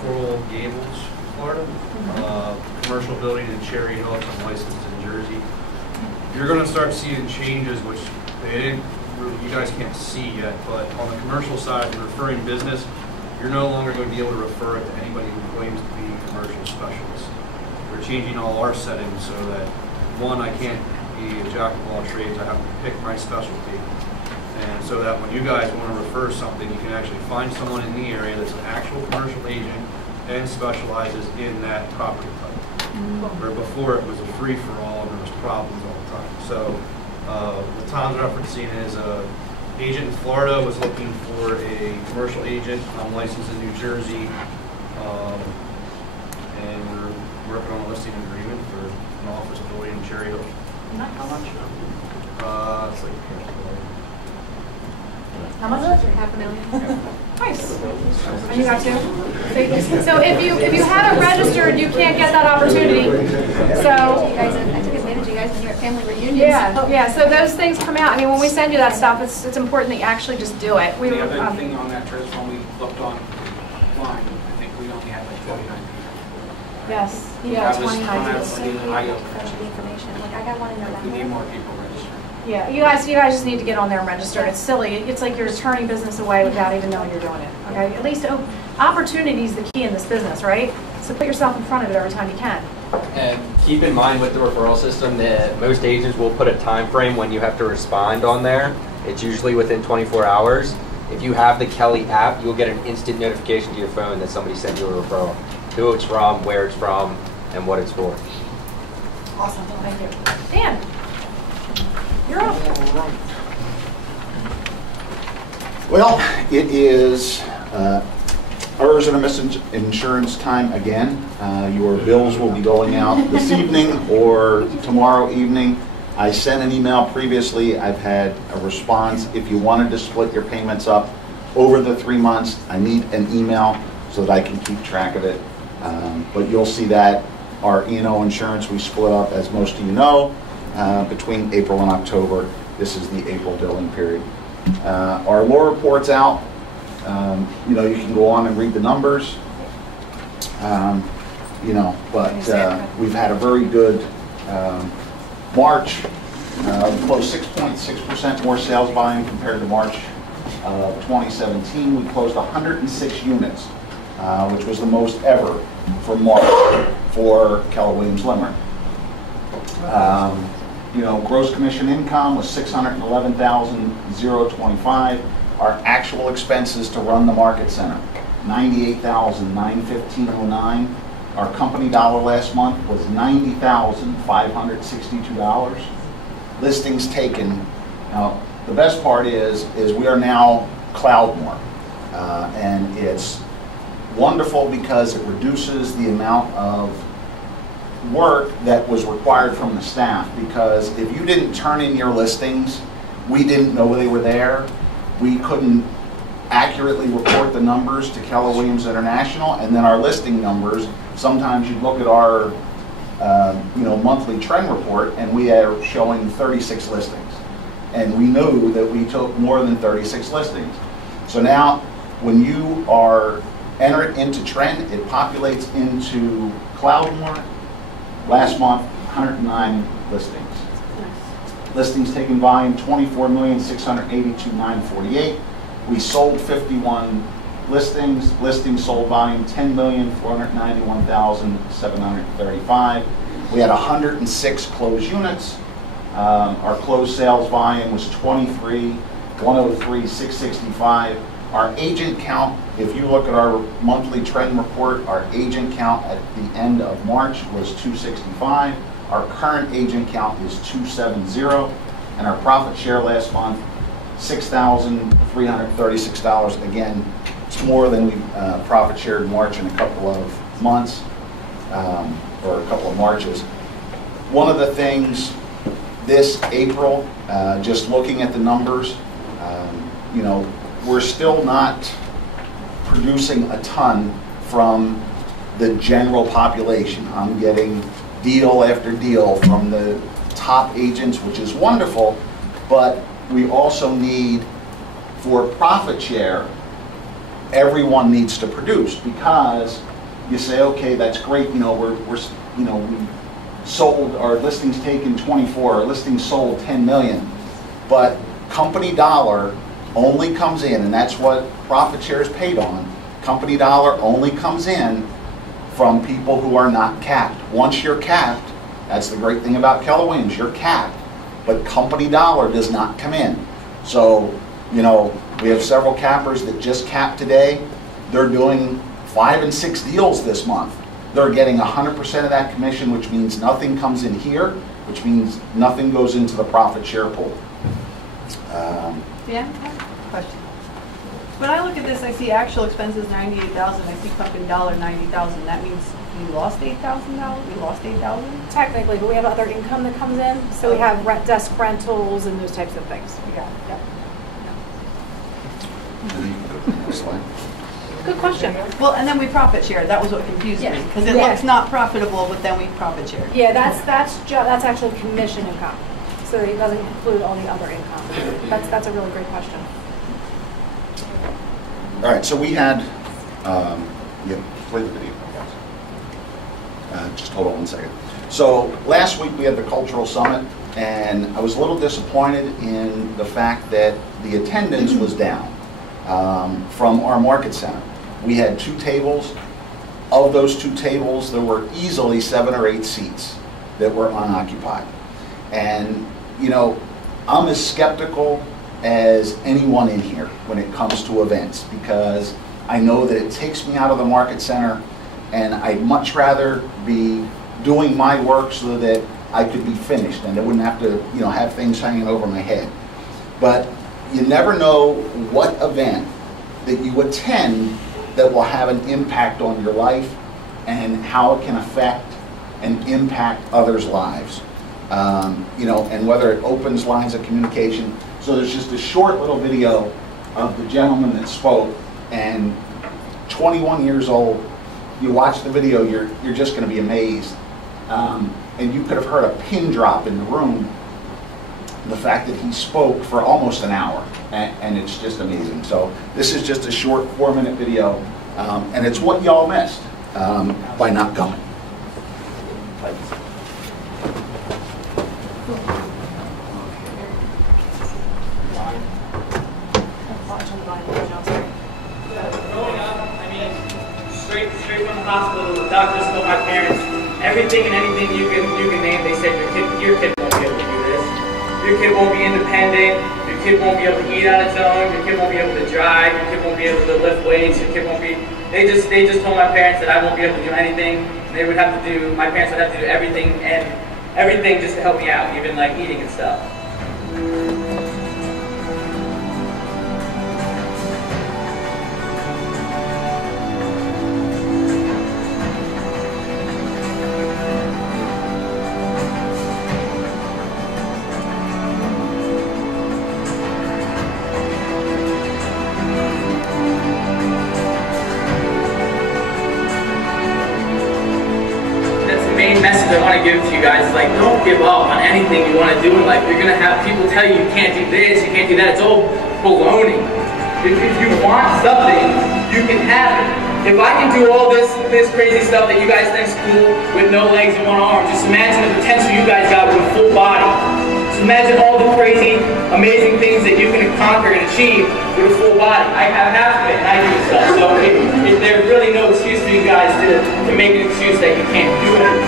Coral Gables, Florida. Commercial building in Cherry Hill. I'm licensed in Jersey. You're going to start seeing changes, which you guys can't see yet, but on the commercial side, the referring business, you're no longer going to be able to refer it to anybody who claims to be a commercial specialist. We're changing all our settings so that, one, I can't be a jack of all trades. I have to pick my specialty. And so that when you guys want to refer something, you can actually find someone in the area that's an actual commercial agent and specializes in that property type. Where before it was a free-for-all and there was problems all the time. So what Tom's referencing is an agent in Florida was looking for a commercial agent. I'm licensed in New Jersey. And we're working on a listing agreement for an office building in Cherry Hill. How much? It's like How much? $500,000. Nice. And you got two. So if you haven't registered, you can't get that opportunity. So I took advantage of you guys when you were at family reunions. Yeah. So those things come out. I mean, when we send you that stuff, it's important that you actually just do it. The other thing on that trip, when we looked online, I think we only had like 29 people. Yes. Yeah, 29 people. I got one in November. We need more people registered. Yeah, you guys just need to get on there and register. It's silly. It's like you're turning business away without even knowing you're doing it. Okay, at least opportunity is the key in this business, right? So put yourself in front of it every time you can. And keep in mind with the referral system that most agents will put a time frame when you have to respond on there. It's usually within 24 hours. If you have the Kelly app, you'll get an instant notification to your phone that somebody sent you a referral. Who it's from, where it's from, and what it's for. Awesome. Thank you. Dan. You're up. Well, it is errors and insurance time again. Your bills will be going out this evening or tomorrow evening. I sent an email previously. I've had a response. If you wanted to split your payments up over the 3 months, I need an email so that I can keep track of it. But you'll see that our E&O insurance we split up, as most of you know, between April and October. This is the April billing period. Our law report's out. You can go on and read the numbers. But we've had a very good March. We closed 6.6% more sales volume compared to March of 2017. We closed 106 units, which was the most ever for March for Keller Williams Limerick. Gross commission income was $611,025. Our actual expenses to run the market center, $98,915.09. Our company dollar last month was $90,562. Listings taken. Now, the best part is we are now Cloudmore. And it's wonderful because it reduces the amount of work that was required from the staff, because if you didn't turn in your listings, we didn't know they were there. We couldn't accurately report the numbers to Keller Williams International, and then our listing numbers, sometimes you'd look at our monthly trend report and we are showing 36 listings. And we knew that we took more than 36 listings. So now when you are entered into trend, it populates into Cloudmore. Last month, 109 listings. Listings taken volume 24,682,948. We sold 51 listings. Listings sold volume 10,491,735. We had 106 closed units. Our closed sales volume was 23,103,665. Our agent count, if you look at our monthly trend report, our agent count at the end of March was 265. Our current agent count is 270. And our profit share last month, $6,336. Again, it's more than we profit shared in March in a couple of months, or a couple of Marches. One of the things this April, just looking at the numbers, we're still not producing a ton from the general population. I'm getting deal after deal from the top agents, which is wonderful, but we also need, for profit share, everyone needs to produce, because you say, okay, that's great, we sold, our listings taken 24, our listings sold 10 million, but company dollar only comes in, and that's what profit share is paid on. Company dollar only comes in from people who are not capped. Once you're capped, that's the great thing about Keller Williams, you're capped, but company dollar does not come in. So, we have several cappers that just capped today. They're doing 5 and 6 deals this month. They're getting 100% of that commission, which means nothing comes in here, which means nothing goes into the profit share pool. Yeah, question. When I look at this, I see actual expenses 98,000. I see company dollar 90,000. That means we lost $8,000. We lost 8,000. Technically, but we have other income that comes in, so we have desk rentals and those types of things. Yeah. Good question. Well, and then we profit share. That was what confused me, because it looks not profitable, but then we profit share. Yeah, that's actually commission income, so it doesn't include all the other income. That's a really great question. All right, so we had, play the video. Just hold on one second. So last week we had the Cultural Summit, and I was a little disappointed in the fact that the attendance was down from our market center. We had 2 tables. Of those 2 tables, there were easily 7 or 8 seats that were unoccupied. And, I'm as skeptical as anyone in here when it comes to events, because I know that it takes me out of the market center, and I'd much rather be doing my work so that I could be finished and I wouldn't have to, have things hanging over my head. But you never know what event that you attend that will have an impact on your life and how it can affect and impact others' lives. And whether it opens lines of communication. So there's just a short little video of the gentleman that spoke, and 21 years old. You watch the video, you're just going to be amazed. And you could have heard a pin drop in the room, the fact that he spoke for almost an hour, and it's just amazing. So this is just a short 4-minute video, and it's what y'all missed by not coming. Straight from the hospital, the doctors told my parents everything and anything you can name. They said your kid won't be able to do this. Your kid won't be independent. Your kid won't be able to eat on its own. Your kid won't be able to drive. Your kid won't be able to lift weights. Your kid won't be. They just told my parents that I won't be able to do anything. They would have to do, my parents would have to do everything just to help me out, even like eating and stuff. Message I want to give to you guys is like, don't give up on anything you want to do in life. You're going to have people tell you you can't do this, you can't do that. It's all baloney. If you want something, you can have it. If I can do all this crazy stuff that you guys think's cool with no legs and one arm, just imagine the potential you guys got with a full body. Just imagine all the crazy, amazing things that you can conquer and achieve with a full body. I have half of it and I do stuff. So there's really no excuse for you guys to make an excuse that you can't do it.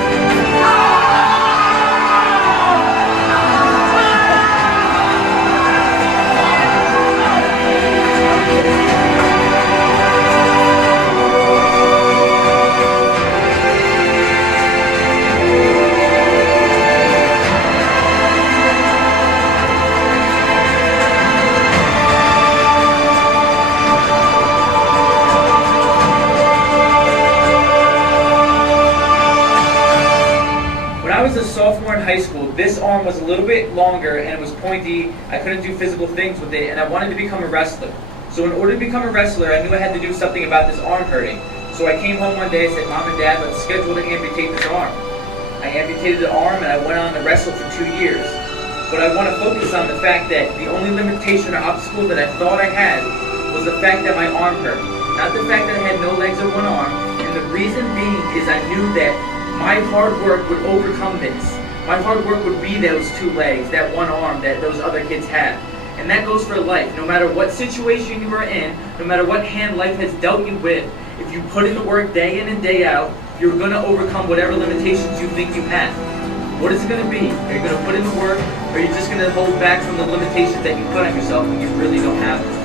Sophomore in high school, this arm was a little bit longer and it was pointy. I couldn't do physical things with it and I wanted to become a wrestler. So in order to become a wrestler, I knew I had to do something about this arm hurting. So I came home one day and said, Mom and Dad, let's schedule to amputate this arm. I amputated the arm and I went on to wrestle for 2 years. But I want to focus on the fact that the only limitation or obstacle that I thought I had was the fact that my arm hurt. Not the fact that I had no legs or one arm. And the reason being is I knew that my hard work would overcome this. My hard work would be those 2 legs, that one arm that those other kids had. And that goes for life. No matter what situation you are in, no matter what hand life has dealt you with, if you put in the work day in and day out, you're going to overcome whatever limitations you think you have. What is it going to be? Are you going to put in the work, or are you just going to hold back from the limitations that you put on yourself when you really don't have them?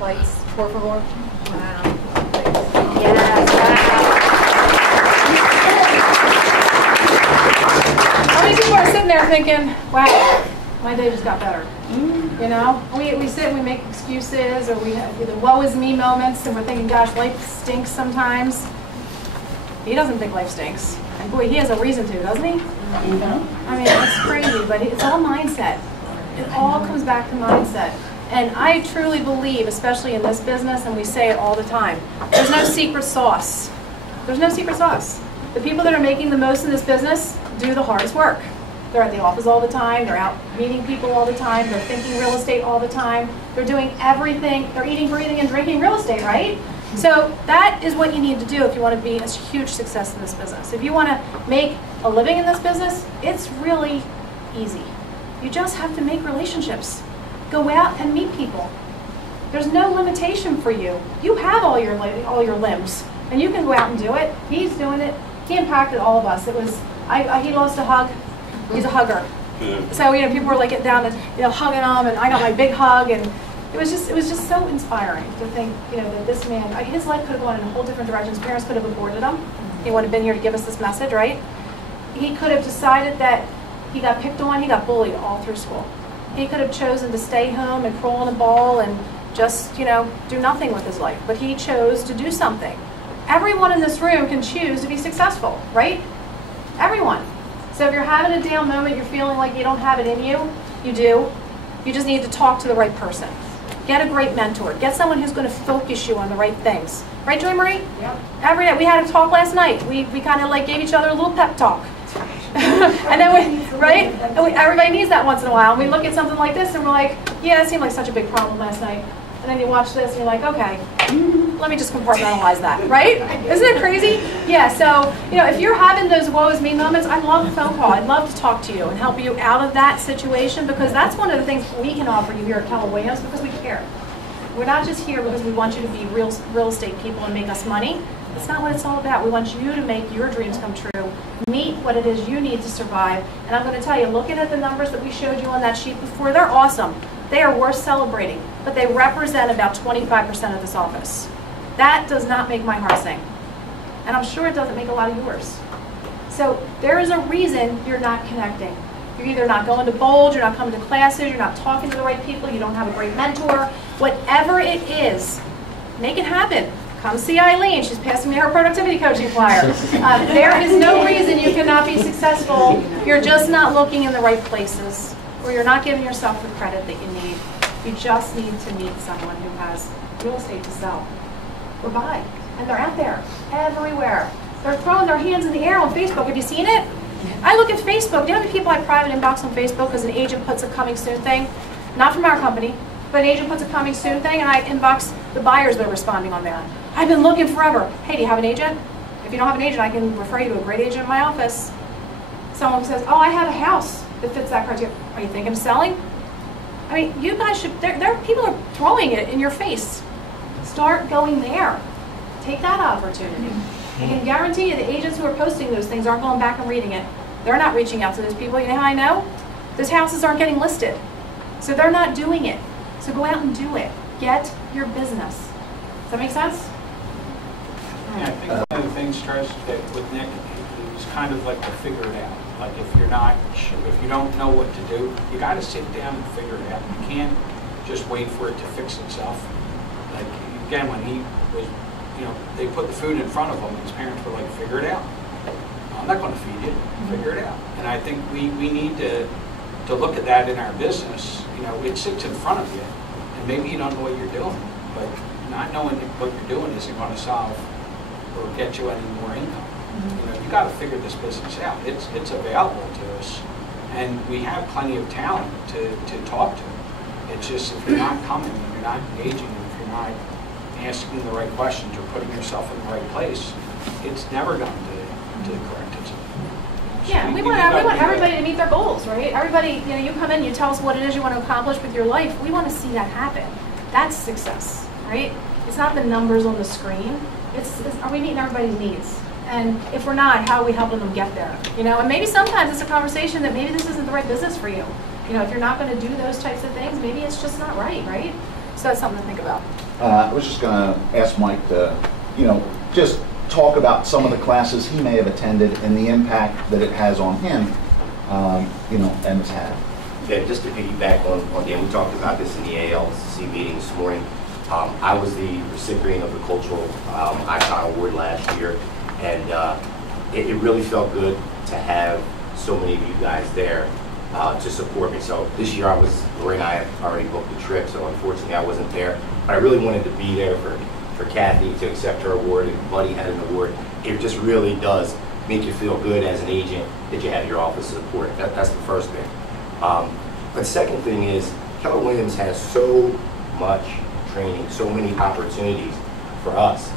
Lights, por favor. Wow. Yes, wow. How many people are sitting there thinking, wow, my day just got better? You know, we sit and we make excuses, or we have the woe is me moments, and we're thinking, gosh, life stinks sometimes. He doesn't think life stinks. And boy, he has a reason to, doesn't he? I mean, it's crazy, but it's all mindset. It all comes back to mindset. And I truly believe, especially in this business, and we say it all the time, there's no secret sauce. There's no secret sauce. The people that are making the most in this business do the hardest work. They're at the office all the time, they're out meeting people all the time, they're thinking real estate all the time, they're doing everything, they're eating, breathing, and drinking real estate, right? So that is what you need to do if you want to be a huge success in this business. If you want to make a living in this business, it's really easy. You just have to make relationships. Go out and meet people. There's no limitation for you. You have all your limbs, and you can go out and do it. He's doing it. He impacted all of us. It was he loves to hug. He's a hugger. Yeah. So, you know, people were like getting down and, you know, hugging him, and I got my big hug, and it was just so inspiring to think, you know, that this man, his life could have gone in a whole different direction. His parents could have aborted him. He wouldn't have been here to give us this message, right? He could have decided that he got picked on, he got bullied all through school. He could have chosen to stay home and crawl in a ball and just, you know, do nothing with his life. But he chose to do something. Everyone in this room can choose to be successful, right? Everyone. So if you're having a down moment, you're feeling like you don't have it in you, you do. You just need to talk to the right person. Get a great mentor. Get someone who's going to focus you on the right things. Right, Joy Marie? Yep. Every day. We had a talk last night. We kind of like gave each other a little pep talk. And then we, right? And everybody needs that once in a while. And we look at something like this and we're like, yeah, it seemed like such a big problem last night. And then you watch this and you're like, okay, let me just compartmentalize that, right? Isn't it crazy? Yeah, so, you know, if you're having those woe is me moments, I'd love a phone call. I'd love to talk to you and help you out of that situation, because that's one of the things we can offer you here at Keller Williams, because we care. We're not just here because we want you to be real estate people and make us money. That's not what it's all about. We want you to make your dreams come true, meet what it is you need to survive. And I'm going to tell you, looking at the numbers that we showed you on that sheet before, they're awesome. They are worth celebrating, but they represent about 25% of this office. That does not make my heart sing. And I'm sure it doesn't make a lot of yours. So there is a reason you're not connecting. You're either not going to Bold, you're not coming to classes, you're not talking to the right people, you don't have a great mentor. Whatever it is, make it happen. Come see Eileen. She's passing me her productivity coaching flyer. There is no reason you cannot be successful. You're just not looking in the right places, or you're not giving yourself the credit that you need. You just need to meet someone who has real estate to sell or buy. And they're out there everywhere. They're throwing their hands in the air on Facebook. Have you seen it? I look at Facebook. You know how many people I private inbox on Facebook because an agent puts a coming soon thing? Not from our company, but an agent puts a coming soon thing, and I inbox the buyers that are responding on there. I've been looking forever. Hey, do you have an agent? If you don't have an agent, I can refer you to a great agent in my office. Someone says, oh, I have a house that fits that criteria. Are you thinking of selling? I mean, you guys should, people are throwing it in your face. Start going there. Take that opportunity. I can guarantee you the agents who are posting those things aren't going back and reading it. They're not reaching out to those people. You know how I know? Those houses aren't getting listed. So they're not doing it. So go out and do it. Get your business. Does that make sense? Yeah, I think one of the things, Trish, that with Nick, he was kind of like to figure it out. Like if you don't know what to do, you got to sit down and figure it out. You can't just wait for it to fix itself. Like again, when he was, you know, they put the food in front of him, and his parents were like, "Figure it out. I'm not going to feed you. Figure it out." And I think we need to look at that in our business. You know, it sits in front of you, and maybe you don't know what you're doing, but not knowing what you're doing isn't going to solve or get you any more income. You know, you got to figure this business out. It's available to us, and we have plenty of talent to talk to. It's just if you're not coming, and you're not engaging, and if you're not asking the right questions or putting yourself in the right place, it's never going to correct itself. Yeah, we want everybody to meet their goals, right? Everybody, you know, you come in, you tell us what it is you want to accomplish with your life. We want to see that happen. That's success, right? It's not the numbers on the screen. It's are we meeting everybody's needs? And if we're not, how are we helping them get there? You know, and maybe sometimes it's a conversation that maybe this isn't the right business for you. You know, if you're not going to do those types of things, maybe it's just not right? So that's something to think about. I was just going to ask Mike to, you know, just talk about some of the classes he may have attended and the impact that it has on him, you know, and has had. Yeah, just to piggyback on Dan, we talked about this in the ALC meeting this morning. I was the recipient of the cultural icon award last year, and it really felt good to have so many of you guys there to support me. So this year Lorraine and I had already booked the trip, so unfortunately I wasn't there. But I really wanted to be there for Kathy to accept her award, and Buddy had an award. It just really does make you feel good as an agent that you have your office support. That's the first thing. But the second thing is Keller Williams has so much training, so many opportunities for us.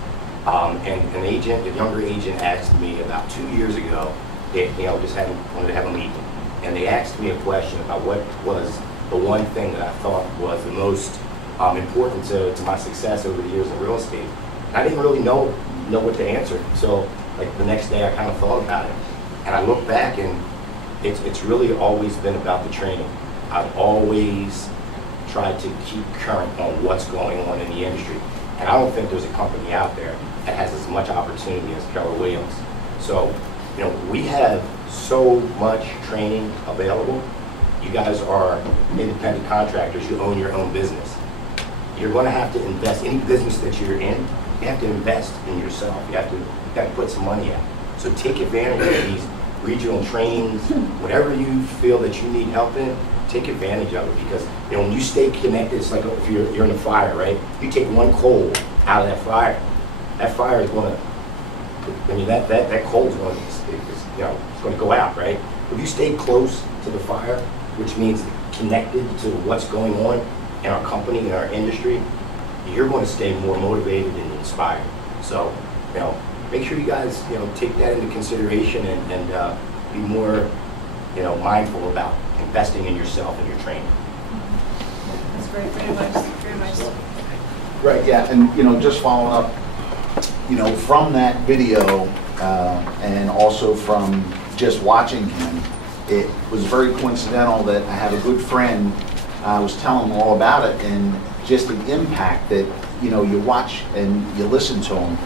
And a younger agent asked me about 2 years ago, they, you know, just wanted to have a meeting. And they asked me a question about what was the one thing that I thought was the most important to my success over the years in real estate. And I didn't really know what to answer. So like the next day I kind of thought about it. And I looked back and it's really always been about the training. I've always tried to keep current on what's going on in the industry. And I don't think there's a company out there that has as much opportunity as Keller Williams. So, you know, we have so much training available. You guys are independent contractors. You own your own business. You're going to have to invest. Any business that you're in, you have to invest in yourself. You have to put some money out. So take advantage of these regional trainings. Whatever you feel that you need help in, take advantage of it, because you know when you stay connected, it's like if you're in a fire, right? You take one coal out of that fire is going to, I mean that coal is going to, it's going to go out, right? If you stay close to the fire, which means connected to what's going on in our company, in our industry, you're going to stay more motivated and inspired. So, you know, make sure you guys, you know, take that into consideration and be more, you know, mindful about investing in yourself and your training. That's great advice. Great advice. Right, yeah, and you know, just following up, you know, from that video and also from just watching him, it was very coincidental that I have a good friend. I was telling him all about it and just the impact that, you know, you watch and you listen to him.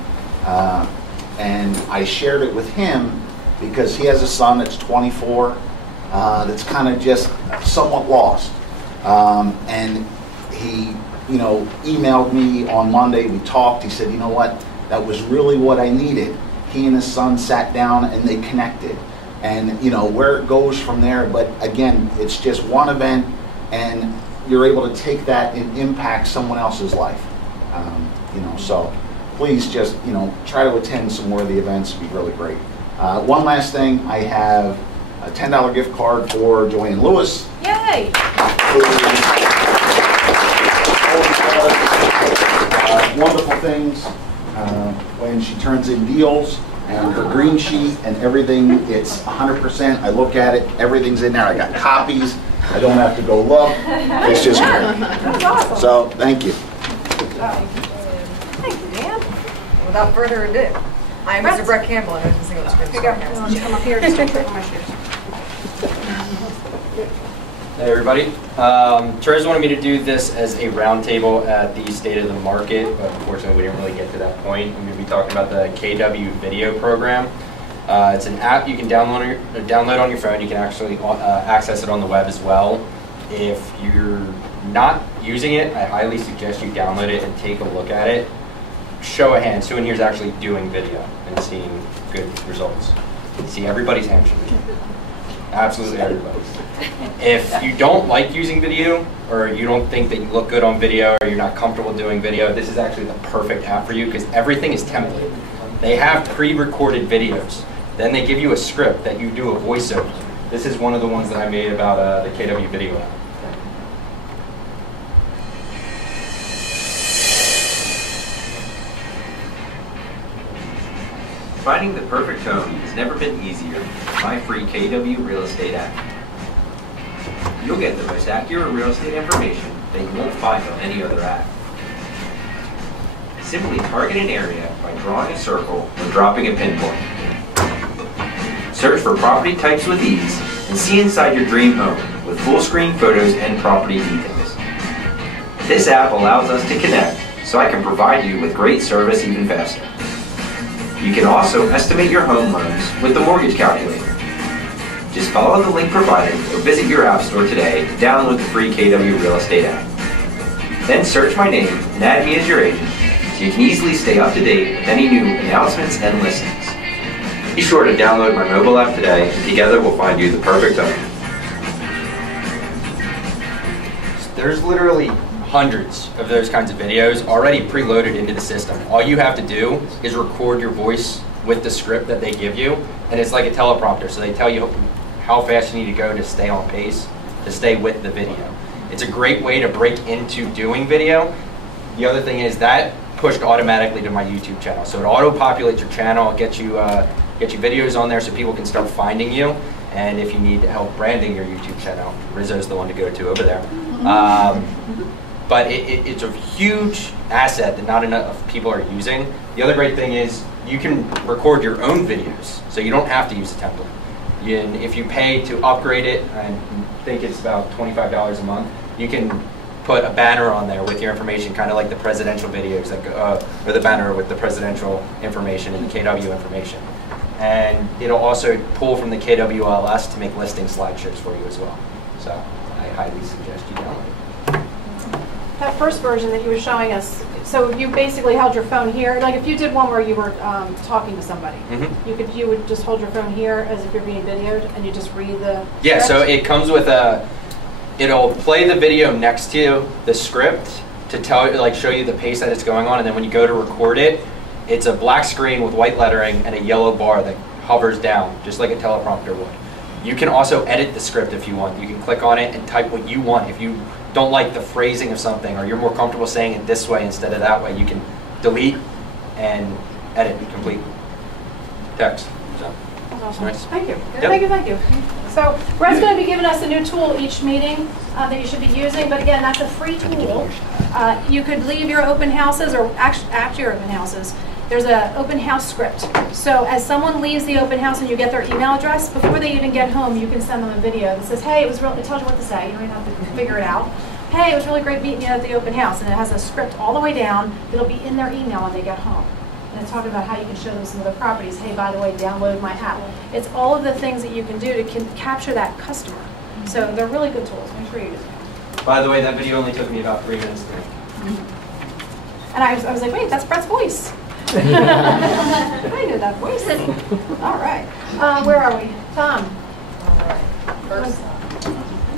And I shared it with him because he has a son that's 24 that's kind of just somewhat lost. And he, you know, emailed me on Monday. We talked. He said, you know what, that was really what I needed. He and his son sat down and they connected. And, you know, where it goes from there. But again, it's just one event and you're able to take that and impact someone else's life. You know, so please just, you know, try to attend some more of the events. It'd be really great. One last thing, I have a $10 gift card for Joanne Lewis. Yay! Wonderful things when she turns in deals and her green sheet and everything, it's 100%. I look at it, everything's in there. I got copies. I don't have to go look. It's just great. That's awesome. So, thank you. Thank you, Dan. Without further ado, I am Mr. Brett Campbell, and I'm just going to screen. Here you go. You want to come up here and start putting my shoes? Hey everybody. Trez wanted me to do this as a roundtable at the State of the Market, but unfortunately we didn't really get to that point. I'm going to be talking about the KW video program. It's an app you can download on your phone. You can actually access it on the web as well. If you're not using it, I highly suggest you download it and take a look at it. Show of hands, who in here is actually doing video and seeing good results? See everybody's hand should be. Absolutely everybody. If you don't like using video, or you don't think that you look good on video, or you're not comfortable doing video, this is actually the perfect app for you because everything is templated. They have pre-recorded videos. Then they give you a script that you do a voiceover. This is one of the ones that I made about the KW video app. Finding the perfect home has never been easier with my free KW Real Estate app. You'll get the most accurate real estate information that you won't find on any other app. Simply target an area by drawing a circle or dropping a pinpoint. Search for property types with ease and see inside your dream home with full screen photos and property details. This app allows us to connect so I can provide you with great service even faster. You can also estimate your home loans with the mortgage calculator. Just follow the link provided or visit your app store today to download the free KW Real Estate app. Then search my name and add me as your agent so you can easily stay up to date with any new announcements and listings. Be sure to download my mobile app today and together we'll find you the perfect home. There's literally hundreds of those kinds of videos already preloaded into the system. All you have to do is record your voice with the script that they give you, and it's like a teleprompter, so they tell you how fast you need to go to stay on pace, to stay with the video. It's a great way to break into doing video. The other thing is that pushed automatically to my YouTube channel, so it auto-populates your channel, get you videos on there so people can start finding you, and if you need help branding your YouTube channel, Rizzo's the one to go to over there. But it's a huge asset that not enough people are using. The other great thing is you can record your own videos, so you don't have to use a template. And if you pay to upgrade it, I think it's about $25 a month, you can put a banner on there with your information, kind of like the presidential videos, that go, or the banner with the presidential information and the KW information. And it'll also pull from the KWLS to make listing slideshows for you as well. So I highly suggest you download it. That first version that you were showing us, so you basically held your phone here, like if you did one where you were talking to somebody, you would just hold your phone here as if you're being videoed, and you just read the Yeah, script? so it comes with it'll play the video next to the script to show you the pace that it's going on, and then when you go to record it, it's a black screen with white lettering and a yellow bar that hovers down, just like a teleprompter would. You can also edit the script if you want. You can click on it and type what you want. If you don't like the phrasing of something, or you're more comfortable saying it this way instead of that way, you can delete and edit complete text. So, That's awesome. nice. Thank you. Yep. Thank you. So Brett's going to be giving us a new tool each meeting that you should be using, but again, that's a free tool. You could leave your open houses, or after your open houses, there's an open house script. So as someone leaves the open house and you get their email address, before they even get home, you can send them a video that says, hey, it tells you what to say. You don't even have to figure it out. Hey, it was really great meeting you at the open house. And it has a script all the way down that'll be in their email when they get home. And it's talking about how you can show them some of the properties. Hey, by the way, download my app. It's all of the things that you can do to capture that customer. So they're really good tools. Make sure you use them. By the way, that video only took me about 3 minutes to make. And I was like, wait, that's Brett's voice. I knew that voice. All right. Where are we? Tom. All right. First.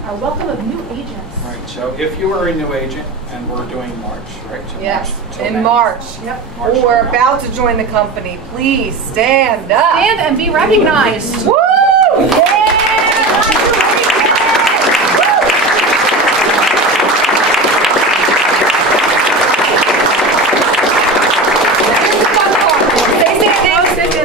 Our welcome of new agents. All right, so if you are a new agent, and we're doing March, right? So Yes, March till in May. March. Yep. March Or we're till May. about to join the company. Please stand up. Stand and be recognized. Woo! Yeah!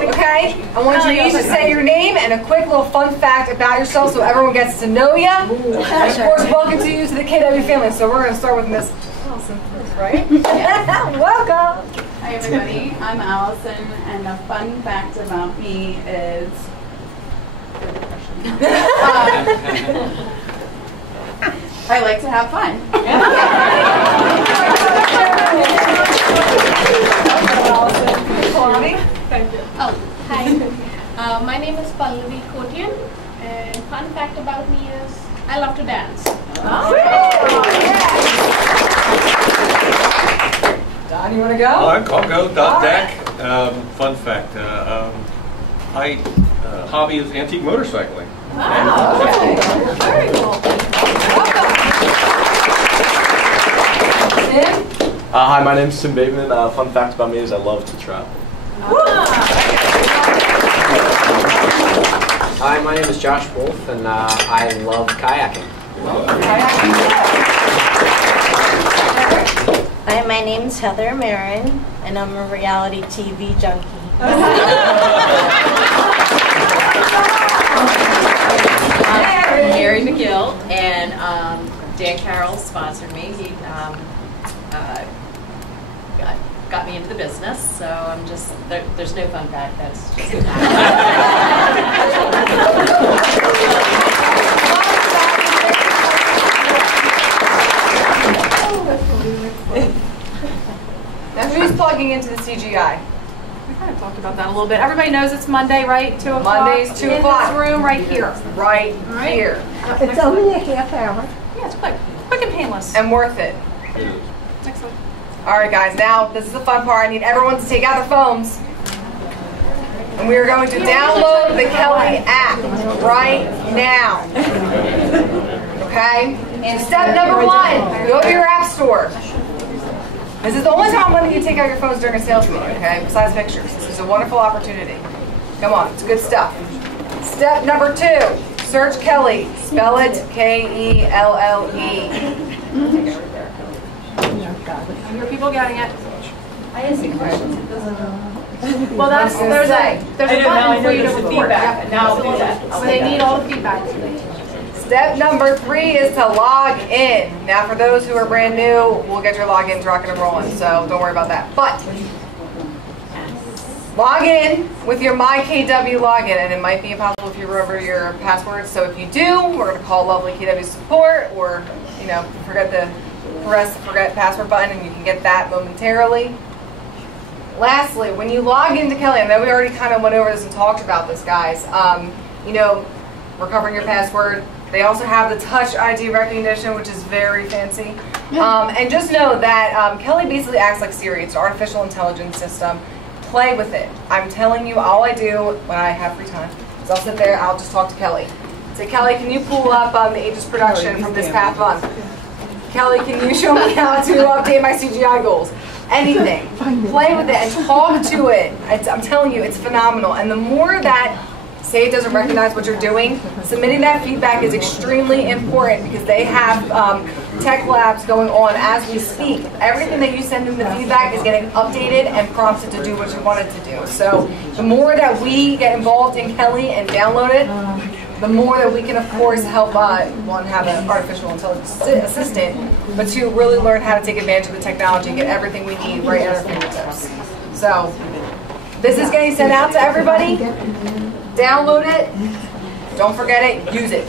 Okay, I want you each to say your name and a quick little fun fact about yourself so everyone gets to know you. And of course, welcome to you to the KW family. So we're going to start with Miss Allison first, right? Welcome. Hi everybody, I'm Allison, and a fun fact about me is I like to have fun. Oh, hi. My name is Pallavi Kotian, and fun fact about me is I love to dance. Don, you want to go? I'll go. Don Deck. Fun fact. My hobby is antique motorcycling. Wow. Very cool. Tim? Hi, my name's Tim Bateman. Fun fact about me is I love to travel. Hi, my name is Josh Wolf, and I love kayaking. Hi, my name's Heather Marin, and I'm a reality TV junkie. I'm Mary McGill, and Dan Carroll sponsored me. He got me into the business, so I'm just, there's no fun fact, that's just Now who's plugging into the CGI? We kind of talked about that a little bit. Everybody knows it's Monday, right? 2 o'clock. Mondays, 2 o'clock. In this room right here. Right here. It's only a half hour. Yeah, it's quick. Quick and painless. And worth it. Excellent. All right, guys, now this is the fun part. I need everyone to take out their phones. And we are going to download the Kelly app right now. Okay? So step number 1, go to your app store. This is the only time I'm letting you take out your phones during a sales meeting, okay? Besides pictures. This is a wonderful opportunity. Come on, it's good stuff. Step number 2, search Kelly. Spell it K-E-L-L-E. Are people getting it? I asked you questions. It doesn't. Well, there's a button for you to report. feedback. Now I'll do that. So they need all the feedback. Step number 3 is to log in. Now, for those who are brand new, we'll get your logins rocking and rolling, so don't worry about that. But log in with your MyKW login, and it might be impossible if you remember your password. So if you do, we're going to call lovely KW support, or press the forget password button, and you can get that momentarily. Lastly, when you log into Kelly, I know we already kind of went over this and talked about this, guys. Recovering your password. They also have the Touch ID recognition, which is very fancy. And just know that Kelly basically acts like Siri. It's an artificial intelligence system. Play with it. I'm telling you, all I do when I have free time is I'll sit there, I'll just talk to Kelly. Say, Kelly, can you pull up the Aegis production from this past month? Kelly, can you show me how to update my CGI goals? Anything. Play with it and talk to it. I'm telling you, it's phenomenal. And the more that, say it doesn't recognize what you're doing, submitting that feedback is extremely important because they have tech labs going on as we speak. Everything that you send in the feedback is getting updated and prompted to do what you want it to do. So the more that we get involved in Kelly and download it, the more that we can, of course, help one, have an artificial intelligence assistant, but two, really learn how to take advantage of the technology and get everything we need right at our fingertips. So this is getting sent out to everybody. Download it. Don't forget it. Use it.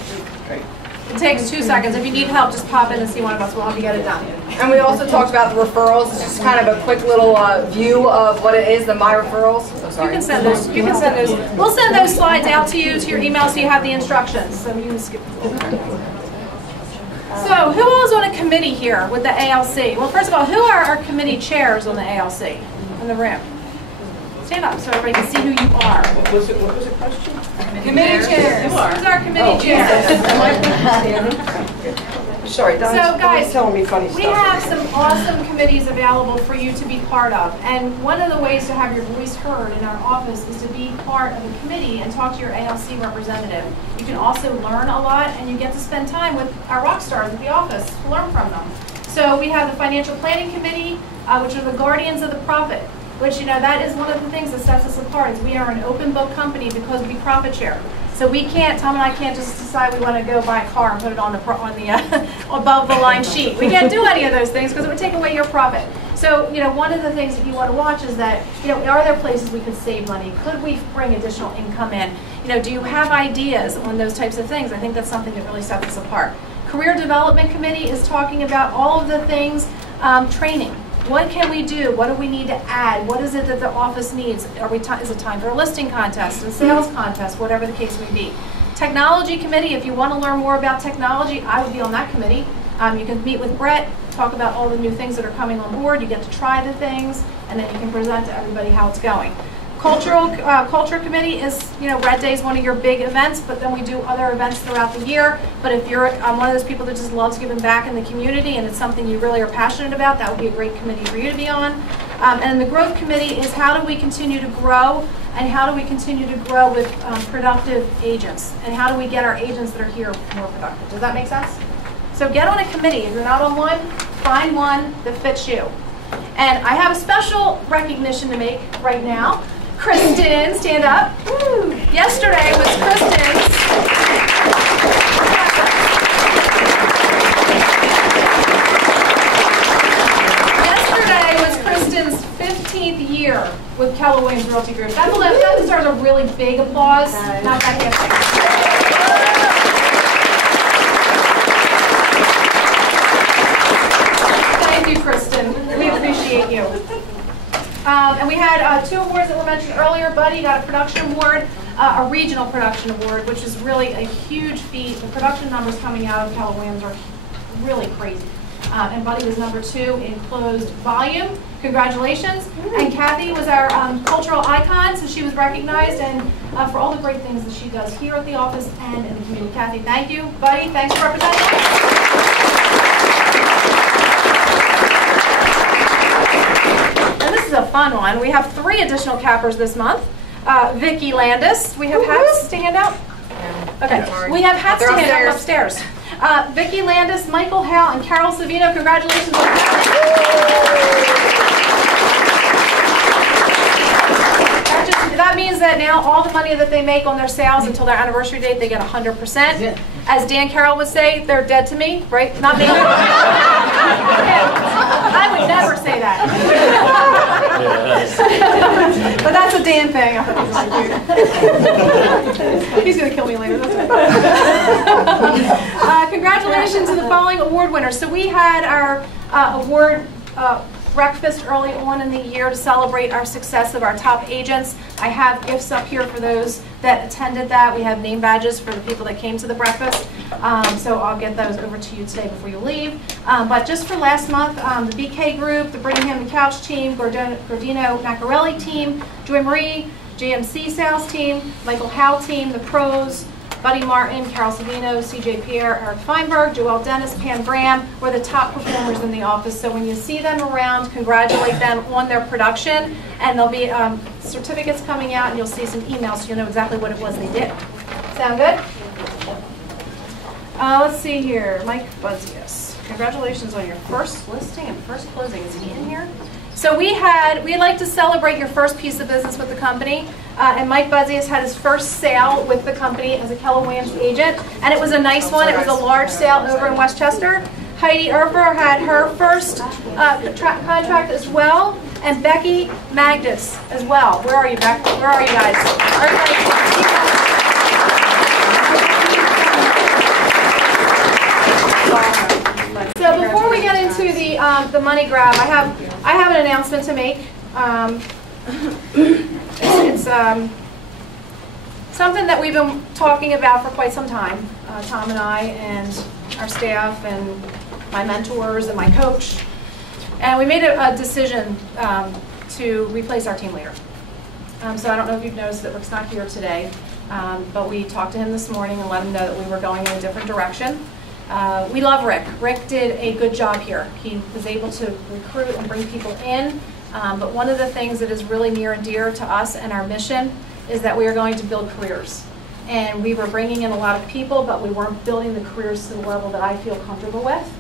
It takes 2 seconds. If you need help, just pop in and see one of us. We'll help you get it done. And we also talked about the referrals. It's just kind of a quick little view of what it is, the My Referrals. Oh, sorry. You can send those. You can send those. We'll send those slides out to you, to your email, so you have the instructions. So you can skip. So who all is on a committee here with the ALC? Well, first of all, who are our committee chairs on the ALC in the room? Stand up so everybody can see who you are. What was the question? Committee chairs. Who's our committee chairs? Sorry, so guys, telling me funny stuff. We have some awesome committees available for you to be part of. And one of the ways to have your voice heard in our office is to be part of a committee and talk to your ALC representative. You can also learn a lot, and you get to spend time with our rock stars at the office to learn from them. So we have the Financial Planning Committee, which are the guardians of the profit. Which, that is one of the things that sets us apart, is we are an open book company because we profit share. So we can't, Tom and I can't just decide we want to go buy a car and put it on the above the line sheet. We can't do any of those things because it would take away your profit. So, one of the things that you want to watch is that, are there places we could save money? Could we bring additional income in? Do you have ideas on those types of things? I think that's something that really sets us apart. Career Development Committee is talking about all of the things, training. What can we do? What do we need to add? What is it that the office needs? Is it time for a listing contest, a sales contest, whatever the case may be? Technology Committee, if you want to learn more about technology, I would be on that committee. You can meet with Brett, talk about all the new things that are coming on board. You get to try the things, and then you can present to everybody how it's going. Culture Committee is, Red Day is one of your big events, but then we do other events throughout the year. But if you're one of those people that just loves giving back in the community and it's something you really are passionate about, that would be a great committee for you to be on. And the Growth Committee is how do we continue to grow, and how do we continue to grow with productive agents, and how do we get our agents that are here more productive. Does that make sense? So get on a committee. If you're not on one, find one that fits you. And I have a special recognition to make right now. Kristen, stand up. Woo. Yesterday was Kristen's 15th year with Keller Williams Realty Group. That deserves a really big applause. Not that Thank you, Kristen. We appreciate you. And we had 2 awards that were mentioned earlier. Buddy got a production award, a regional production award, which is really a huge feat. The production numbers coming out of Keller Williams are really crazy. And Buddy was number 2 in closed volume. Congratulations. And Kathy was our cultural icon, so she was recognized and for all the great things that she does here at the office and in the community. Kathy, thank you. Buddy, thanks for representing us. This is a fun one. We have 3 additional cappers this month. Vicki Landis. We have hats to stand up. Okay. We have hats to hand out upstairs. Vicki Landis, Michael Hale, and Carol Savino. Congratulations. That means that now all the money that they make on their sales until their anniversary date, they get 100%. As Dan Carroll would say, they're dead to me, right? Not me. I would never say that. But that's a Dan thing. I thought he was really cute. He's going to kill me later. Congratulations to the following award winners. So we had our award breakfast early on in the year to celebrate our success of our top agents. I have gifts up here for those that attended that. We have name badges for the people that came to the breakfast. So I'll get those over to you today before you leave. But just for last month, the BK group, the Brittingham and Couch team, Gordino Nacarelli team, Joy Marie, JMC sales team, Michael Howe team, the pros, Buddy Martin, Carol Savino, CJ Pierre, Eric Feinberg, Joelle Dennis, Pam Graham were the top performers in the office. So when you see them around, congratulate them on their production. And there'll be certificates coming out, and you'll see some emails so you'll know exactly what it was they did. Sound good? Let's see here. Mike Buzzius. Congratulations on your first listing and first closing. Is he in here? So we'd like to celebrate your first piece of business with the company. And Mike Buzzius had his first sale with the company as a Keller Williams agent. And it was a nice one. It was a large sale over in Westchester. Heidi Erfer had her first contract as well. And Becky Magdis as well. Where are you, Beck? Where are you guys? So before we get into the money grab, I have an announcement to make. It's something that we've been talking about for quite some time, Tom and I and our staff and my mentors and my coach. And we made a decision to replace our team leader. So I don't know if you've noticed that Rick's not here today, but we talked to him this morning and let him know that we were going in a different direction. We love Rick. Rick did a good job here. He was able to recruit and bring people in. But one of the things that is really near and dear to us and our mission is that we are going to build careers. And we were bringing in a lot of people, but we weren't building the careers to the level that I feel comfortable with,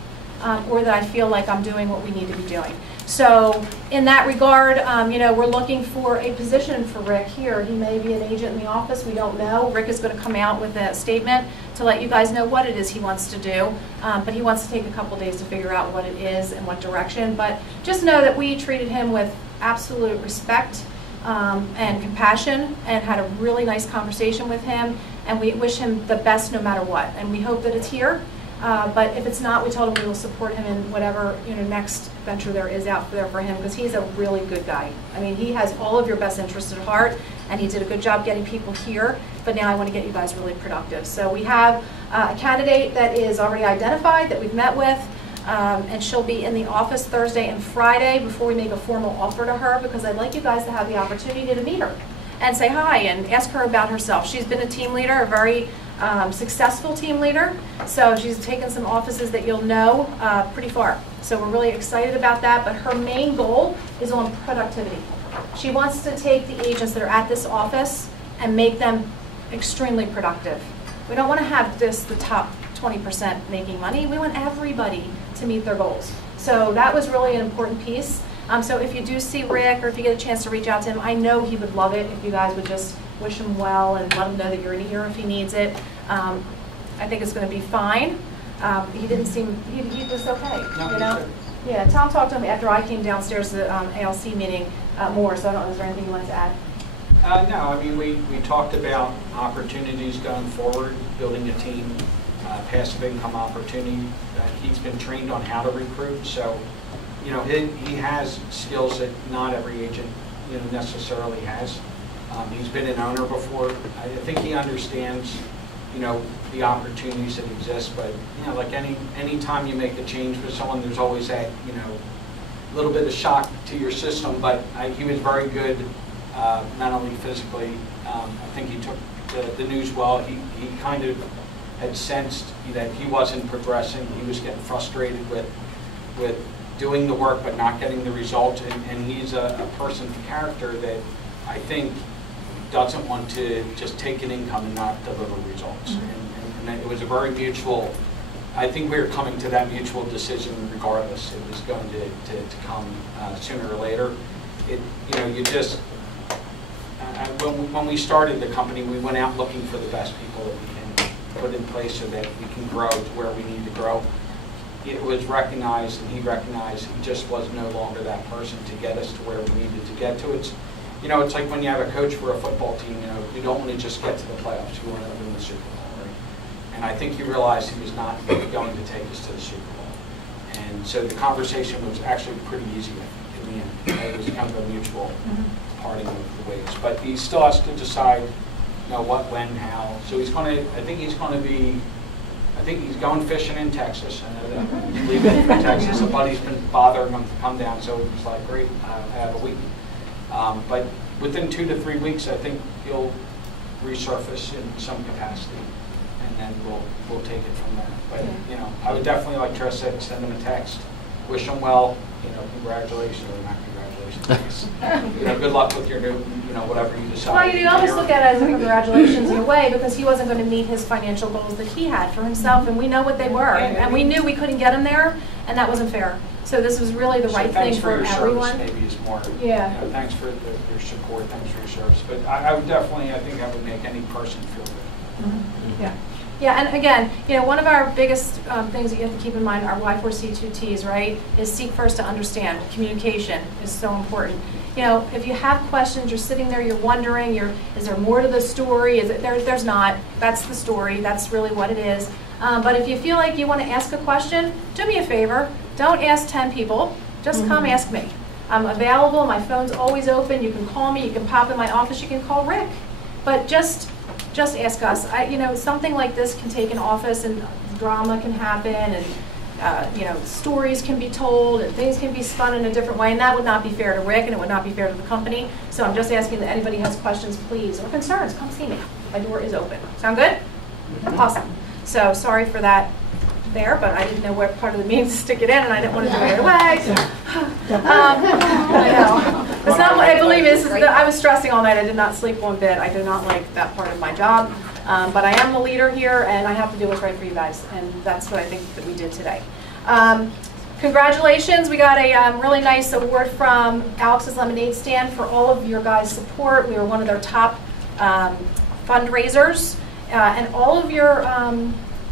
or that I feel like I'm doing what we need to be doing. So in that regard, we're looking for a position for Rick here. He may be an agent in the office. We don't know. Rick is going to come out with a statement to let you guys know what it is he wants to do. But he wants to take a couple days to figure out what it is and what direction. But just know that we treated him with absolute respect and compassion and had a really nice conversation with him. And we wish him the best no matter what. And we hope that it's here. But if it's not, we told him we will support him in whatever next venture there is out there for him, because he's a really good guy. I mean, he has all of your best interests at heart, and he did a good job getting people here. But now I want to get you guys really productive. So we have a candidate that is already identified that we've met with, and she'll be in the office Thursday and Friday before we make a formal offer to her, because I'd like you guys to have the opportunity to meet her and say hi and ask her about herself. She's been a team leader, a very successful team leader. So she's taken some offices that you'll know pretty far. So we're really excited about that. But her main goal is on productivity. She wants to take the agents that are at this office and make them extremely productive. We don't want to have just the top 20% making money. We want everybody to meet their goals. So that was really an important piece. So if you do see Rick, or if you get a chance to reach out to him, I know he would love it if you guys would just wish him well and let him know that you're in here if he needs it. I think it's going to be fine. He didn't seem, he was okay, Yeah, Tom talked to him after I came downstairs to the ALC meeting more, so I don't know, is there anything you wanted to add? No, I mean, we talked about opportunities going forward, building a team, passive income opportunity. He's been trained on how to recruit, so he has skills that not every agent necessarily has. He's been an owner before. I think he understands the opportunities that exist, but like any time you make a change with someone, there's always that little bit of shock to your system. But he was very good mentally, physically. I think he took the news well. He kind of had sensed that he wasn't progressing. He was getting frustrated with doing the work but not getting the result, and he's a person of character that I think doesn't want to just take an income and not deliver results. Mm-hmm. And it was a very mutual, I think we were coming to that mutual decision regardless. It was going to come sooner or later. When we started the company, we went out looking for the best people that we can put in place so that we can grow to where we need to grow. It was recognized, and he recognized he just was no longer that person to get us to where we needed to get to. It's you know, it's like when you have a coach for a football team, you know, you don't want to just get to the playoffs, you want to win the Super Bowl, right? And I think he realized he was not going to take us to the Super Bowl. And so the conversation was actually pretty easy in the end. It was kind of a mutual parting of the ways. But he still has to decide, you know, what, when, how. So he's going to, I think he's going fishing in Texas. I know that. He's leaving for Texas. A buddy's been bothering him to come down, so it was like, great, I have a week. But within 2 to 3 weeks, I think he'll resurface in some capacity, and then we'll take it from there. But you know, I would definitely, like Tress said, send him a text, wish him well, you know, congratulations or not congratulations. You know, good luck with your new, you know, whatever you decide. Well, you almost look at it as a congratulations in a way, because he wasn't going to meet his financial goals that he had for himself, and we know what they were, and we knew we couldn't get him there, and that wasn't fair. So this was really the right thing for everyone. Thanks for your service, maybe is more. Yeah. You know, thanks for your support. Thanks for your service. But I would definitely, I think that would make any person feel good. Yeah. Yeah, and again, you know, one of our biggest things that you have to keep in mind, our Y4C2Ts, right, is seek first to understand. Communication is so important. You know, if you have questions, you're sitting there, you're wondering, is there more to the story? There's not. That's the story. That's really what it is. But if you feel like you want to ask a question, do me a favor. Don't ask 10 people. Just come ask me. I'm available. My phone's always open. You can call me. You can pop in my office. You can call Rick. But just ask us. You know, something like this can take an office, and drama can happen, and you know, stories can be told, and things can be spun in a different way, and that would not be fair to Rick, and it would not be fair to the company. So I'm just asking that anybody has questions, please, or concerns, come see me. My door is open. Sound good? Awesome. So sorry for that there, but I didn't know what part of the meeting to stick it in, and I didn't want to do it right away. I know. It's not. Believe me, I was stressing all night. I did not sleep one bit. I do not like that part of my job, but I am the leader here, and I have to do what's right for you guys, and that's what I think that we did today. Congratulations! We got a really nice award from Alex's Lemonade Stand for all of your guys' support. We were one of their top fundraisers, and all of your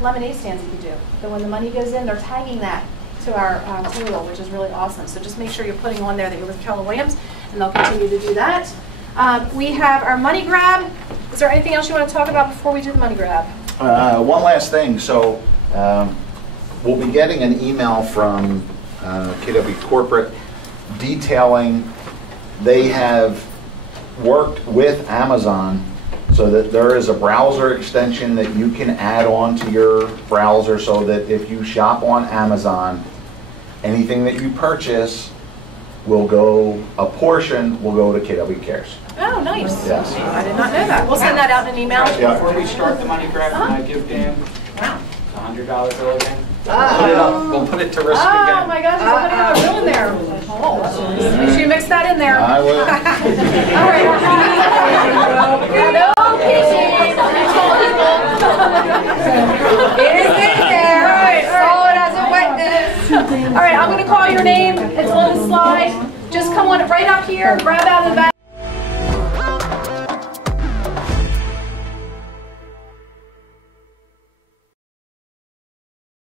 lemonade stands that you do. So when the money goes in, they're tagging that to our payroll, which is really awesome. So just make sure you're putting on there that you're with Keller Williams, and they'll continue to do that. We have our money grab. Is there anything else you want to talk about before we do the money grab? One last thing. So we'll be getting an email from KW Corporate detailing they have worked with Amazon so that there is a browser extension that you can add on to your browser, so that if you shop on Amazon, anything that you purchase will go, a portion will go to KW Cares. Oh, nice. Yes. I did not know that. We'll send that out in an email. Yeah. Before we start the money grab, can I give Dan a $100 bill again? We'll put it to risk again. Oh my gosh, there's somebody have a bill in there. Oh, make sure you mix that in there. I will. All right. No kisses. It is in there. All right. Solid as a witness. All right, I'm going to call your name. It's on the slide. Just come on right up here, grab out of the back.